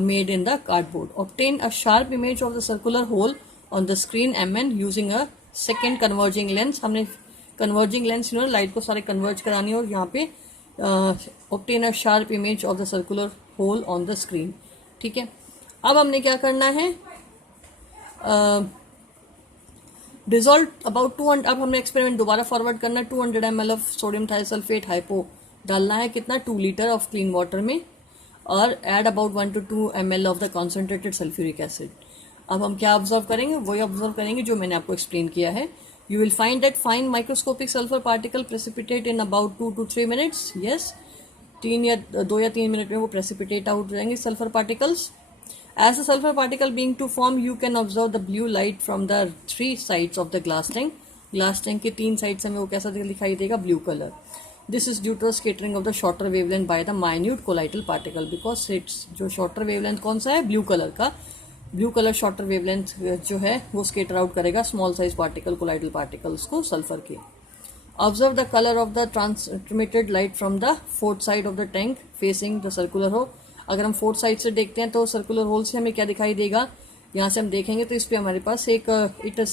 made in the cardboard. Obtain a sharp image of the circular hole on the screen MN using a second converging lens. हमने कन्वर्जिंग लेंस लाइट को सारे कन्वर्ज करानी है, और यहाँ पे obtain a sharp image of the circular hole on the screen. ठीक है, अब हमने क्या करना है, डिजोल्व अबाउट 200, अब हमने एक्सपेरिमेंट दोबारा फॉरवर्ड करना है। 200 ml ऑफ सोडियम थाइसल्फेट हाइपो डालना है, कितना 2 लीटर ऑफ क्लीन वाटर में, और add about 1 to 2 ml of the concentrated sulphuric acid. अब हम क्या ऑब्जर्व करेंगे, वही ऑब्जर्व करेंगे जो मैंने आपको एक्सप्लेन किया है। You will find that fine microscopic sulphur particle precipitate in about 2 to 3 minutes। Yes, 2 या 3 मिनट में वो प्रेसिपिटेट आउट हो जाएंगे sulphur particles. As the sulfur particle being to form, you can observe the blue light from the 3 sides of the glass tank. Glass tank के 3 side से हमें वो कैसा दिखाई देगा, blue colour. This is due to the scattering of the shorter wavelength by the minute colloidal particle, because it's जो shorter wavelength कौन सा है, ब्लू कलर का। ब्लू कलर शॉर्टर वेवलेंथ जो है वो स्केटर आउट करेगा small size particle, colloidal particles को, सल्फर के। Observe the colour of the transmitted light from the fourth side of the tank facing the circular hole. अगर हम fourth side से देखते हैं तो सर्कुलर होल से हमें क्या दिखाई देगा, यहाँ से हम देखेंगे तो इस पे हमारे पास एक इट इज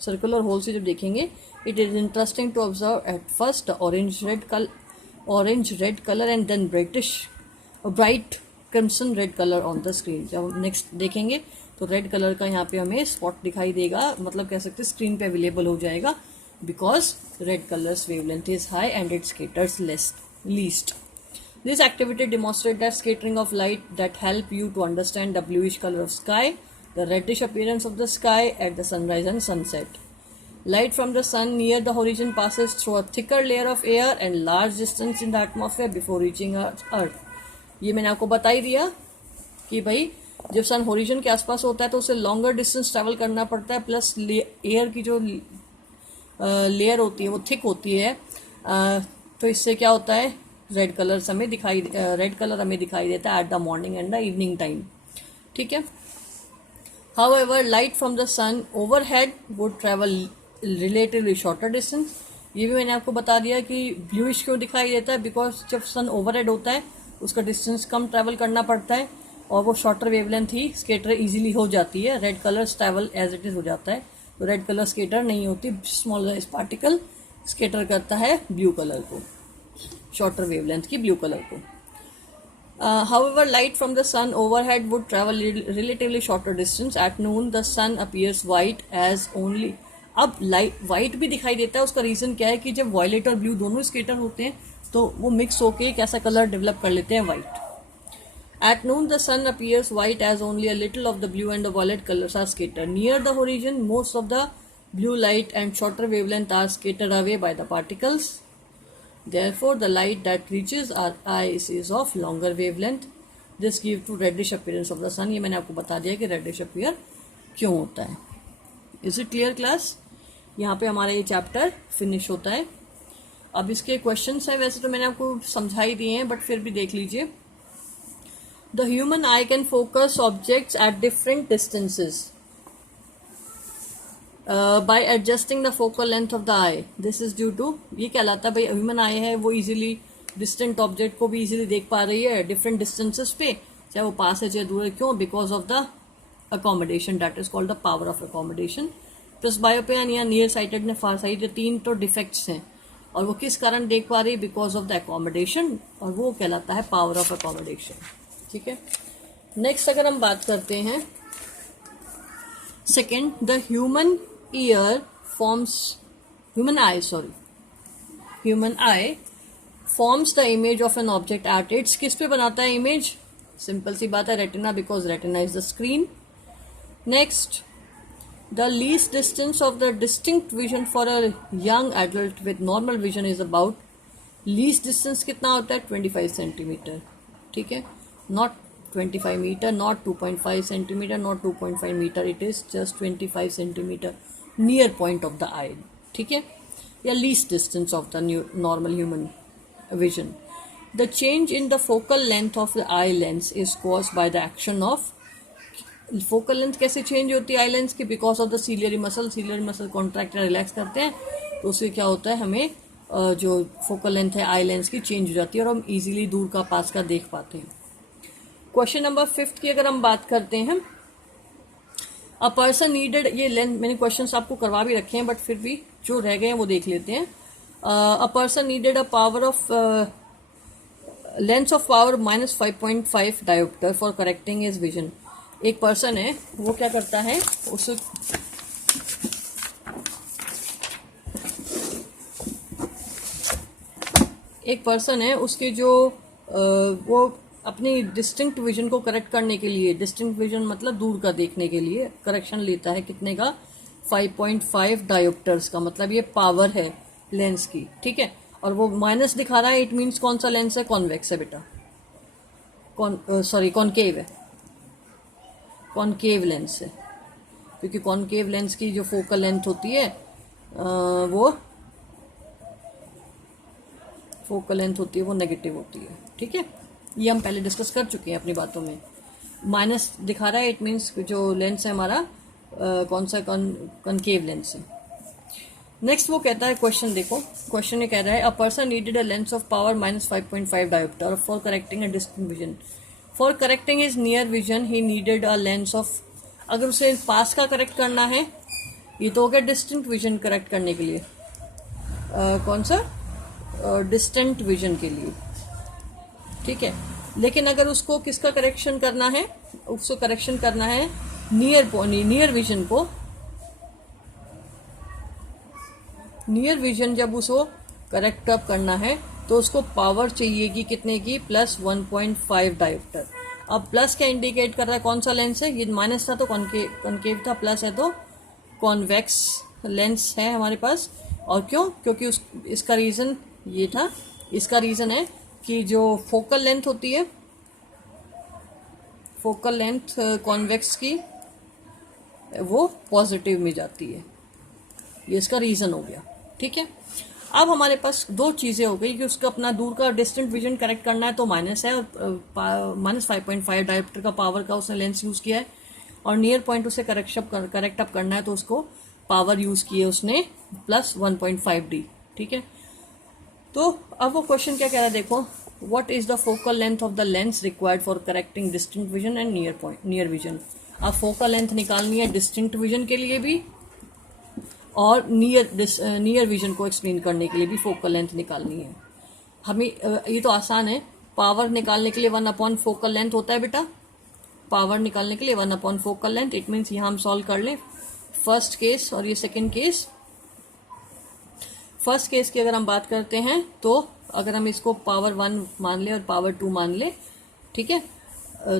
सर्कुलर होल से जब देखेंगे, it is interesting to observe at first orange red colour and then bright crimson red colour on the screen. जब हम नेक्स्ट देखेंगे तो रेड कलर का यहाँ पे हमें स्पॉट दिखाई देगा, मतलब कह सकते हैं स्क्रीन पे अवेलेबल हो जाएगा, because red colours wavelength is high and it skaters least. This activity demonstrates the scattering of light that help you to understand the bluish color of sky, the reddish appearance of the sky at the sunrise and sunset. Light from the sun near the horizon passes through a thicker layer of air and large distance in the atmosphere before reaching Earth. ये मैंने आपको बता ही दिया कि भाई जब सन horizon के आसपास होता है तो उसे लॉन्गर डिस्टेंस ट्रैवल करना पड़ता है, प्लस एयर की जो लेयर होती है वो थिक होती है, तो इससे क्या होता है, रेड कलर हमें दिखाई देता है at the morning and the evening time. ठीक है, however light from the sun overhead would travel relatively shorter distance. ये भी मैंने आपको बता दिया कि ब्लूइश क्यों दिखाई देता है, बिकॉज जब सन ओवरहेड होता है उसका डिस्टेंस कम ट्रैवल करना पड़ता है और वो शॉर्टर वेवलेंथ ही स्केटर इजीली हो जाती है, red colour travel as it is हो जाता है। तो रेड कलर स्केटर नहीं होती, स्मॉल साइज पार्टिकल स्केटर करता है ब्लू कलर को, शॉर्टर वेवलेंथ की ब्लू कलर को। However, light from the sun overhead would travel relatively shorter distance. At noon, the sun appears white as only. अब light white भी दिखाई देता है, उसका रीजन क्या है कि जब वायलेट और ब्लू दोनों स्केटर होते हैं तो वो मिक्स होके एक ऐसा कलर डेवलप कर लेते हैं, white. At noon, the sun appears white as only a little of the blue and the violet colors are scattered. Near the horizon, most of the blue light and shorter wavelength are scattered away by the particles. Therefore, the light that reaches our eyes is of longer wavelength. This gives to reddish appearance of the sun. ये मैंने आपको बता दिया कि reddish appear क्यों होता है. Is it clear class? यहाँ पे हमारा ये चैप्टर फिनिश होता है. अब इसके क्वेश्चंस हैं, वैसे तो मैंने आपको समझा ही दिए हैं, बट फिर भी देख लीजिए. The human eye can focus objects at different distances by adjusting the focal length of the eye. This is due to, ये कहलाता है भाई ह्यूमन आई है वो इजीली डिस्टेंट ऑब्जेक्ट को भी इजीली देख पा रही है डिफरेंट डिस्टेंसेस पे, चाहे वो पास है चाहे दूर है. क्यों? Because of the accommodation, that is called the power of accommodation. Plus बायोपियन या नियर साइटेड ने फार साइड, तीन तो डिफेक्ट्स हैं और वो किस कारण देख पा रही है? बिकॉज ऑफ द अकोमोडेशन, और वो कहलाता है पावर ऑफ अकोमोडेशन. ठीक है. नेक्स्ट अगर हम बात करते हैं second, the human ear forms, human I forms the image of an object at its. किस पे बनाता है इमेज? सिंपल सी बात है, retina, because retina is the screen. Next, the least distance of the distinct vision for a young adult with normal vision is about, least distance कितना होता है? 25 centimetre. ठीक है, not 25 meter, not 2.5 centimeter, not 2.5 meter, it is just 25 centimeter near point of the eye. ठीक है, या least distance of the normal human vision. The change in the focal length of the eye lens is caused by the action of, focal length कैसे change होती है eye lens की? Because of the ciliary muscle. Ciliary muscle contract या relax करते हैं तो उससे क्या होता है, हमें जो फोकल लेंथ है आई लेंस की चेंज हो जाती है और हम इजीली दूर का पास का देख पाते हैं. क्वेश्चन नंबर 5 की अगर हम बात करते हैं, अ पर्सन नीडेड, ये लेंथ मैंने क्वेश्चंस आपको करवा भी रखे हैं बट फिर भी जो रह गए हैं वो देख लेते हैं. A person needed a power of lens of power -5.5 dioptre for correcting his vision. एक पर्सन है, वो क्या करता है, उस एक पर्सन है उसके जो वो अपनी डिस्टिंक्ट विजन को करेक्ट करने के लिए, डिस्टिंक्ट विजन मतलब दूर का देखने के लिए करेक्शन लेता है कितने का? 5.5 डायोप्टर्स का. मतलब ये पावर है लेंस की. ठीक है, और वो माइनस दिखा रहा है. इट मीन्स कौन सा लेंस है? कॉन्वेक्स है बेटा, कॉनकेव है, कॉनकेव लेंस है. क्योंकि कॉनकेव लेंस की जो फोकल लेंथ होती है वो फोकल लेंथ होती है वो नेगेटिव होती है. ठीक है, ये हम पहले डिस्कस कर चुके हैं अपनी बातों में. माइनस दिखा रहा है, इट मीन्स जो लेंस है हमारा कौन सा? कॉनकेव लेंस है. नेक्स्ट वो कहता है, क्वेश्चन देखो, क्वेश्चन ये कह रहा है, a person needed a lens of power -5.5 dioptre for correcting a distant vision. For correcting his near vision he needed a lens of, अगर उसे पास का करेक्ट करना है, ये तो हो गया डिस्टेंट विजन करेक्ट करने के लिए. कौन सा? डिस्टेंट विजन के लिए. ठीक है, लेकिन अगर उसको किसका करेक्शन करना है? उसको करेक्शन करना है नियर विजन को. नियर विजन जब उसको करेक्ट अप करना है तो उसको पावर चाहिएगी कितने की? +1.5 डायोप्टर. अब प्लस क्या इंडिकेट कर रहा है? कौन सा लेंस है? ये माइनस था तो कॉनकेव था, प्लस है तो कॉन्वेक्स लेंस है हमारे पास. और क्यों? क्योंकि इसका रीजन ये था, इसका रीजन है कि जो फोकल लेंथ होती है, फोकल लेंथ कॉन्वेक्स की वो पॉजिटिव में जाती है. ये इसका रीजन हो गया. ठीक है, अब हमारे पास दो चीजें हो गई कि उसका अपना दूर का डिस्टेंट विजन करेक्ट करना है तो माइनस है, और -5.5 डायोप्टर का पावर का उसने लेंस यूज किया है, और नियर पॉइंट उसे करेक्ट अप करना है तो उसको पावर यूज की है उसने +1.5D. ठीक है, तो अब वो क्वेश्चन क्या कह रहा है देखो, what is the focal length of the lens required for correcting distinct vision and near vision. अब फोकल लेंथ निकालनी है डिस्टिंक्ट विजन के लिए भी और नियर विजन को एक्सप्लेन करने के लिए भी फोकल लेंथ निकालनी है हमें. ये तो आसान है, पावर निकालने के लिए 1/, फोकल लेंथ होता है बेटा. पावर निकालने के लिए 1/, फोकल लेंथ. इट मीन्स यहाँ हम सॉल्व कर लें फर्स्ट केस और ये सेकेंड केस. फर्स्ट केस की अगर हम बात करते हैं तो अगर हम इसको पावर 1 मान ले और पावर 2 मान ले, ठीक है,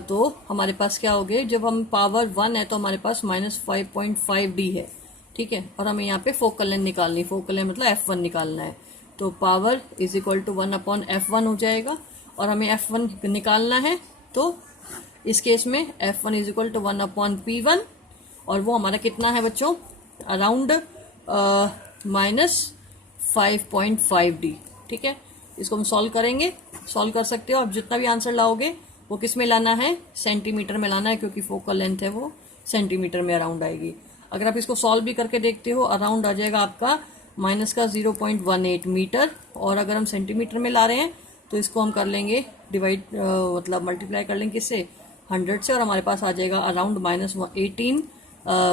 तो हमारे पास क्या हो गए, जब हम पावर 1 है तो हमारे पास -5.5D है. ठीक है, और हमें यहाँ पे फोकल लेंथ निकालनी, फोकल लेंथ मतलब F1 निकालना है. तो power is equal to 1/f1 हो जाएगा, और हमें f1 निकालना है, तो इस केस में f1 is equal to 1/p1, और वो हमारा कितना है बच्चों, अराउंड -5.5d। ठीक है, इसको हम सॉल्व करेंगे, सॉल्व कर सकते हो। अब जितना भी आंसर लाओगे वो किस में लाना है, सेंटीमीटर में लाना है, क्योंकि फोकल लेंथ है वो सेंटीमीटर में अराउंड आएगी। अगर आप इसको सॉल्व भी करके देखते हो, अराउंड आ जाएगा आपका माइनस का 0.18 मीटर, और अगर हम सेंटीमीटर में ला रहे हैं तो इसको हम कर लेंगे डिवाइड, मतलब मल्टीप्लाई कर लेंगे किससे, 100 से, और हमारे पास आ जाएगा अराउंड -18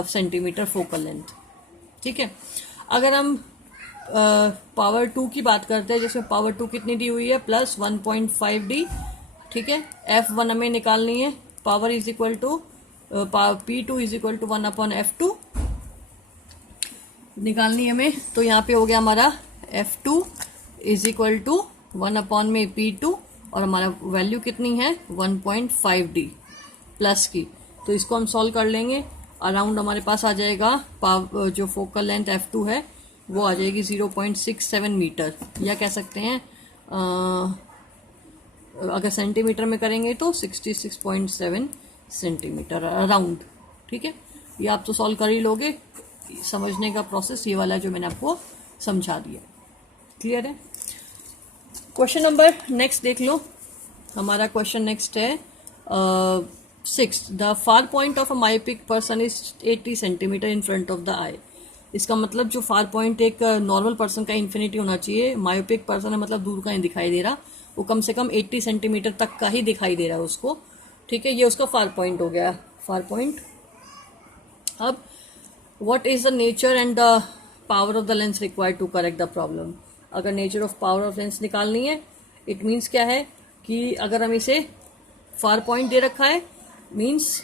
सेंटीमीटर फोकल लेंथ। ठीक है, अगर हम पावर 2 की बात करते हैं, जिसमें पावर 2 कितनी दी हुई है, +1.5d। ठीक है, f1 हमें निकालनी है, power is equal to p2 is equal to 1/f2 निकालनी है हमें। तो यहाँ पे हो गया हमारा f2 is equal to 1/p2, और हमारा वैल्यू कितनी है 1.5d प्लस की। तो इसको हम सॉल्व कर लेंगे, अराउंड हमारे पास आ जाएगा जो फोकल लेंथ f2 है वो आ जाएगी 0.67 मीटर, या कह सकते हैं अगर सेंटीमीटर में करेंगे तो 66.7 सेंटीमीटर अराउंड। ठीक है, ये आप तो सॉल्व कर ही लोगे, समझने का प्रोसेस ये वाला जो मैंने आपको समझा दिया। क्लियर है। क्वेश्चन नंबर नेक्स्ट देख लो, हमारा क्वेश्चन नेक्स्ट है 6, the far point of a myopic person is 80 centimetre in front of the eye. इसका मतलब जो फार पॉइंट एक नॉर्मल पर्सन का इन्फिनिटी होना चाहिए, मायोपिक पर्सन है मतलब दूर का नहीं दिखाई दे रहा, वो कम से कम 80 सेंटीमीटर तक का ही दिखाई दे रहा है उसको। ठीक है, ये उसका फार पॉइंट हो गया, फार पॉइंट। अब what is the nature and the power of the lens required to correct the problem. अगर nature of power of lens निकालनी है, इट मीन्स क्या है कि अगर हम इसे फार पॉइंट दे रखा है, means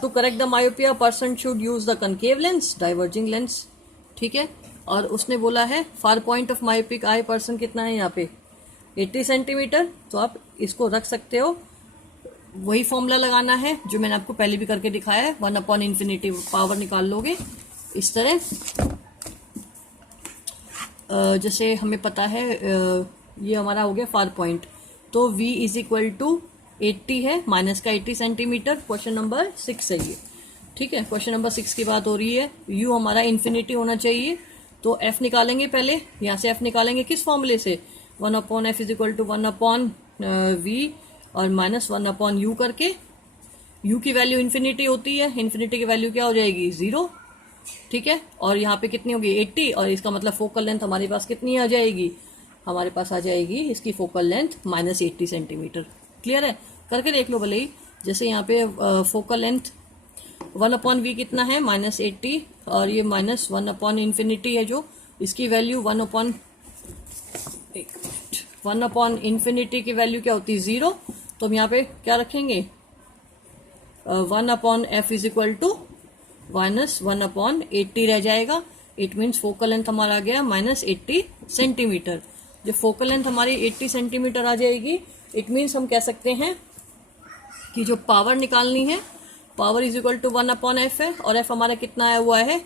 to correct the myopia person should use the concave lens, diverging lens. ठीक है, और उसने बोला है far point of myopic eye person कितना है यहाँ पे 80 सेंटीमीटर, तो आप इसको रख सकते हो। वही फॉर्मूला लगाना है जो मैंने आपको पहले भी करके दिखाया है, 1/∞ पावर निकाल लोगे इस तरह। जैसे हमें पता है ये हमारा हो गया फार पॉइंट, तो v इज इक्वल टू 80 है, माइनस का 80 सेंटीमीटर। क्वेश्चन नंबर 6 है ये। ठीक है, क्वेश्चन नंबर 6 की बात हो रही है, u हमारा इन्फिनिटी होना चाहिए, तो f निकालेंगे पहले, यहाँ से f निकालेंगे किस फॉर्मूले से, 1/f is equal to 1/v और -1/u करके। u की वैल्यू इन्फिनिटी होती है, इन्फिनिटी की वैल्यू क्या हो जाएगी 0। ठीक है, और यहाँ पे कितनी होगी 80, और इसका मतलब फोकल लेंथ हमारे पास कितनी आ जाएगी, हमारे पास आ जाएगी इसकी फोकल लेंथ -80 सेंटीमीटर। क्लियर है, करके देख लो भले ही। जैसे यहाँ पे फोकल लेंथ 1/v कितना है -80, और ये -1/∞ है, जो इसकी वैल्यू 1/∞ की वैल्यू क्या होती है 0। तो हम यहाँ पे क्या रखेंगे 1/f इज इक्वल टू -1/80 रह जाएगा। इट मीन्स फोकल लेंथ हमारा आ गया -80 सेंटीमीटर। जब फोकल लेंथ हमारी 80 सेंटीमीटर आ जाएगी, इट मीन्स हम कह सकते हैं कि जो पावर निकालनी है, power is equal to 1/f है, और f हमारा कितना आया हुआ है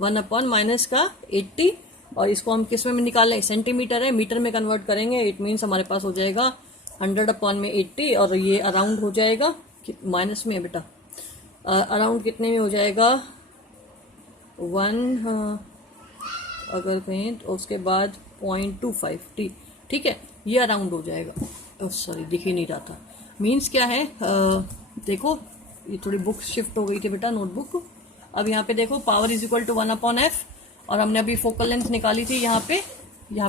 1/-80, और इसको हम किस में निकालें, सेंटीमीटर है, मीटर में कन्वर्ट करेंगे। इट मीन्स हमारे पास हो जाएगा 100/80, और ये अराउंड हो जाएगा माइनस में है बेटा, अराउंड कितने में हो जाएगा 1 अगर कहें तो उसके बाद 0.25 ठीक है, ये अराउंड हो जाएगा। सॉरी दिख ही नहीं रहा था। मीन्स क्या है, देखो ये थोड़ी बुक शिफ्ट हो गई थी बेटा, नोटबुक। अब यहाँ पे देखो power is equal to 1/f, और हमने अभी फोकल लेंथ निकाली थी, यहाँ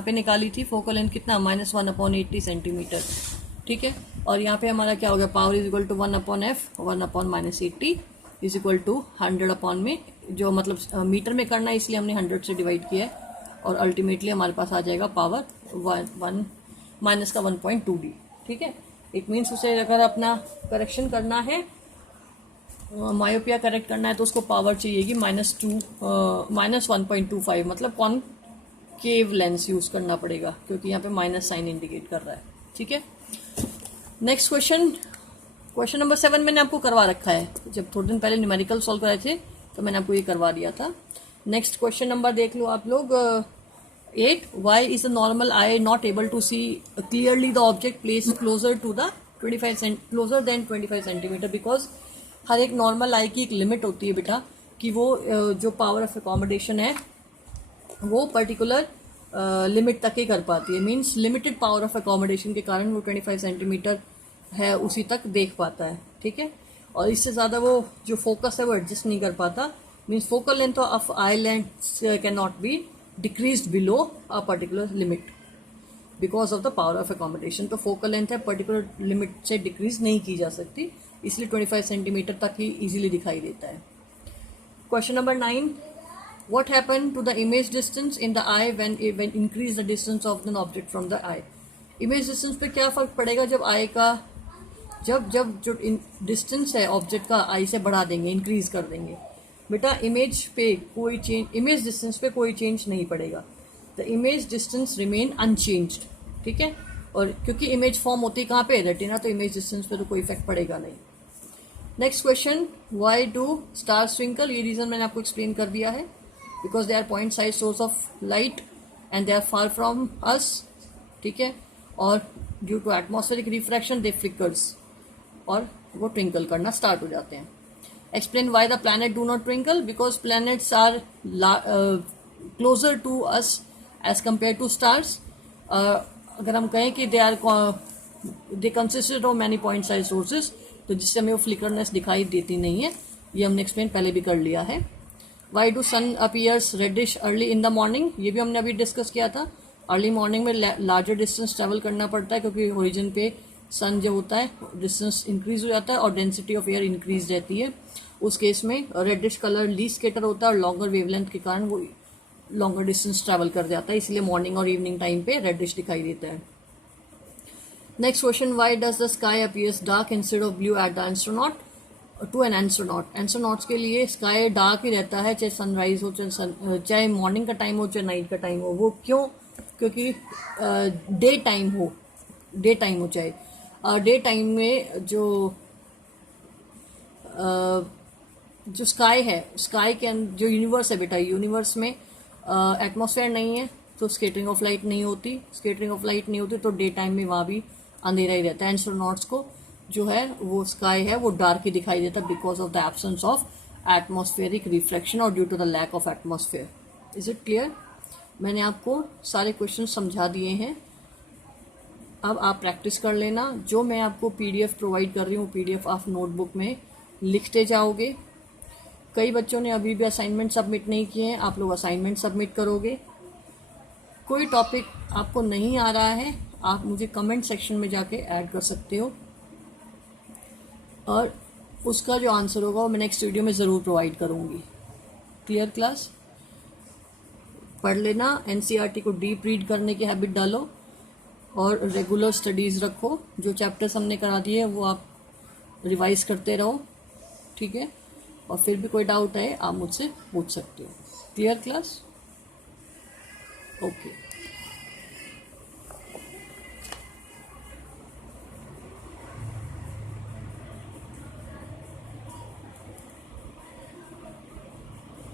पे निकाली थी फोकल लेंथ कितना -1/80 सेंटीमीटर। ठीक है, और यहाँ पे हमारा क्या हो गया, power is equal to 1/f, 1/-80 is equal to 100 में, जो मतलब मीटर में करना है इसलिए हमने 100 से डिवाइड किया है, और अल्टीमेटली हमारे पास आ जाएगा पावर 1/-1.2d। ठीक है, इट मीन्स उसे अगर अपना करेक्शन करना है, मायोपिया करेक्ट करना है, तो उसको पावर चाहिएगी -1.25, मतलब कॉनकेव लेंस यूज करना पड़ेगा, क्योंकि यहाँ पे माइनस साइन इंडिकेट कर रहा है। ठीक है, नेक्स्ट क्वेश्चन नंबर 7 मैंने आपको करवा रखा है, जब थोड़े दिन पहले न्यूमेरिकल सॉल्व कराए थे तो मैंने आपको ये करवा दिया था। नेक्स्ट क्वेश्चन नंबर देख लो आप लोग, 8. Why is the normal eye not able to see clearly the object placed closer to the 25 centimetre? Because हर एक नॉर्मल आई की एक लिमिट होती है बेटा कि वो जो पावर ऑफ अकोमोडेशन है वो पर्टिकुलर लिमिट तक ही कर पाती है. Means limited power of accommodation के कारण वो 25 सेंटीमीटर है उसी तक देख पाता है. ठीक है, और इससे ज़्यादा वो जो फोकस है वो एडजस्ट नहीं कर पाता. Means focal length of eye lens can not be decrease below a particular limit because of the power of accommodation. तो फोकल लेंथ है पर्टिकुलर लिमिट से डिक्रीज नहीं की जा सकती, इसलिए 25 सेंटीमीटर तक ही इजीली दिखाई देता है. Question number 9. What happened to the image distance in the eye when increase the distance of an object from the eye? Image distance पे क्या फर्क पड़ेगा जब आई का जब जो डिस्टेंस है ऑब्जेक्ट का आई से बढ़ा देंगे, इंक्रीज कर देंगे. बेटा इमेज पे कोई चेंज, इमेज डिस्टेंस पे कोई चेंज नहीं पड़ेगा. The image distance remain unchanged. ठीक है, और क्योंकि इमेज फॉर्म होती है कहाँ पे, रेटिना, तो इमेज डिस्टेंस पे तो कोई इफेक्ट पड़ेगा नहीं. Next question. Why do star twinkle? ये रीजन मैंने आपको एक्सप्लेन कर दिया है. Because they are point size source of light and they are far from us. ठीक है, और due to atmospheric refraction they flickers और वो ट्विंकल करना स्टार्ट हो जाते हैं. Explain why the planet do not twinkle? Because planets are closer to us as compare to stars. अगर हम कहें कि दे consisted of many point size sources, तो जिससे हमें वो फ्लिकरनेस दिखाई देती नहीं है. ये हमने एक्सप्लेन पहले भी कर लिया है. Why do sun appears reddish early in the morning? ये भी हमने अभी डिस्कस किया था. अर्ली मॉर्निंग में लार्जर डिस्टेंस ट्रेवल करना पड़ता है क्योंकि ओरिजिन पे सन जो होता है डिस्टेंस इंक्रीज हो जाता है और डेंसिटी ऑफ एयर इंक्रीज रहती है. उस केस में रेडिश कलर लीस्ट स्केटर होता है और लॉन्गर वेवलेंथ के कारण वो लॉन्गर डिस्टेंस ट्रैवल कर जाता है, इसलिए मॉर्निंग और इवनिंग टाइम पे रेडिश दिखाई देता है. Next question. Why does the sky appears dark instead of blue at the astronaut? To an astronaut, astronauts के लिए स्काई डार्क ही रहता है, चाहे सनराइज हो, चाहे मॉर्निंग का टाइम हो, चाहे नाइट का टाइम हो. वो क्यों? क्योंकि डे टाइम हो चाहे डे टाइम में जो स्काई है, स्काई के जो यूनिवर्स है बेटा, यूनिवर्स में एटमॉस्फेयर नहीं है तो स्केटरिंग ऑफ लाइट नहीं होती, तो डे टाइम में वहाँ भी अंधेरा ही रहता है. एस्ट्रोनॉट्स को जो है वो स्काई है वो डार्क ही दिखाई देता है because of the absence of atmospheric reflection और due to the lack of atmosphere. Is it clear? मैंने आपको सारे क्वेश्चन समझा दिए हैं. अब आप प्रैक्टिस कर लेना. जो मैं आपको पीडीएफ प्रोवाइड कर रही हूँ, पीडीएफ आप नोटबुक में लिखते जाओगे. कई बच्चों ने अभी भी असाइनमेंट सबमिट नहीं किए हैं, आप लोग असाइनमेंट सबमिट करोगे. कोई टॉपिक आपको नहीं आ रहा है, आप मुझे कमेंट सेक्शन में जाके ऐड कर सकते हो और उसका जो आंसर होगा वो मैं नेक्स्ट वीडियो में ज़रूर प्रोवाइड करूँगी. Clear class? पढ़ लेना. एनसीईआरटी को डीप रीड करने की हैबिट डालो और रेगुलर स्टडीज़ रखो. जो चैप्टर्स हमने करा दिए वो आप रिवाइज करते रहो. ठीक है, और फिर भी कोई डाउट है आप मुझसे पूछ सकते हो. Clear class? ओके.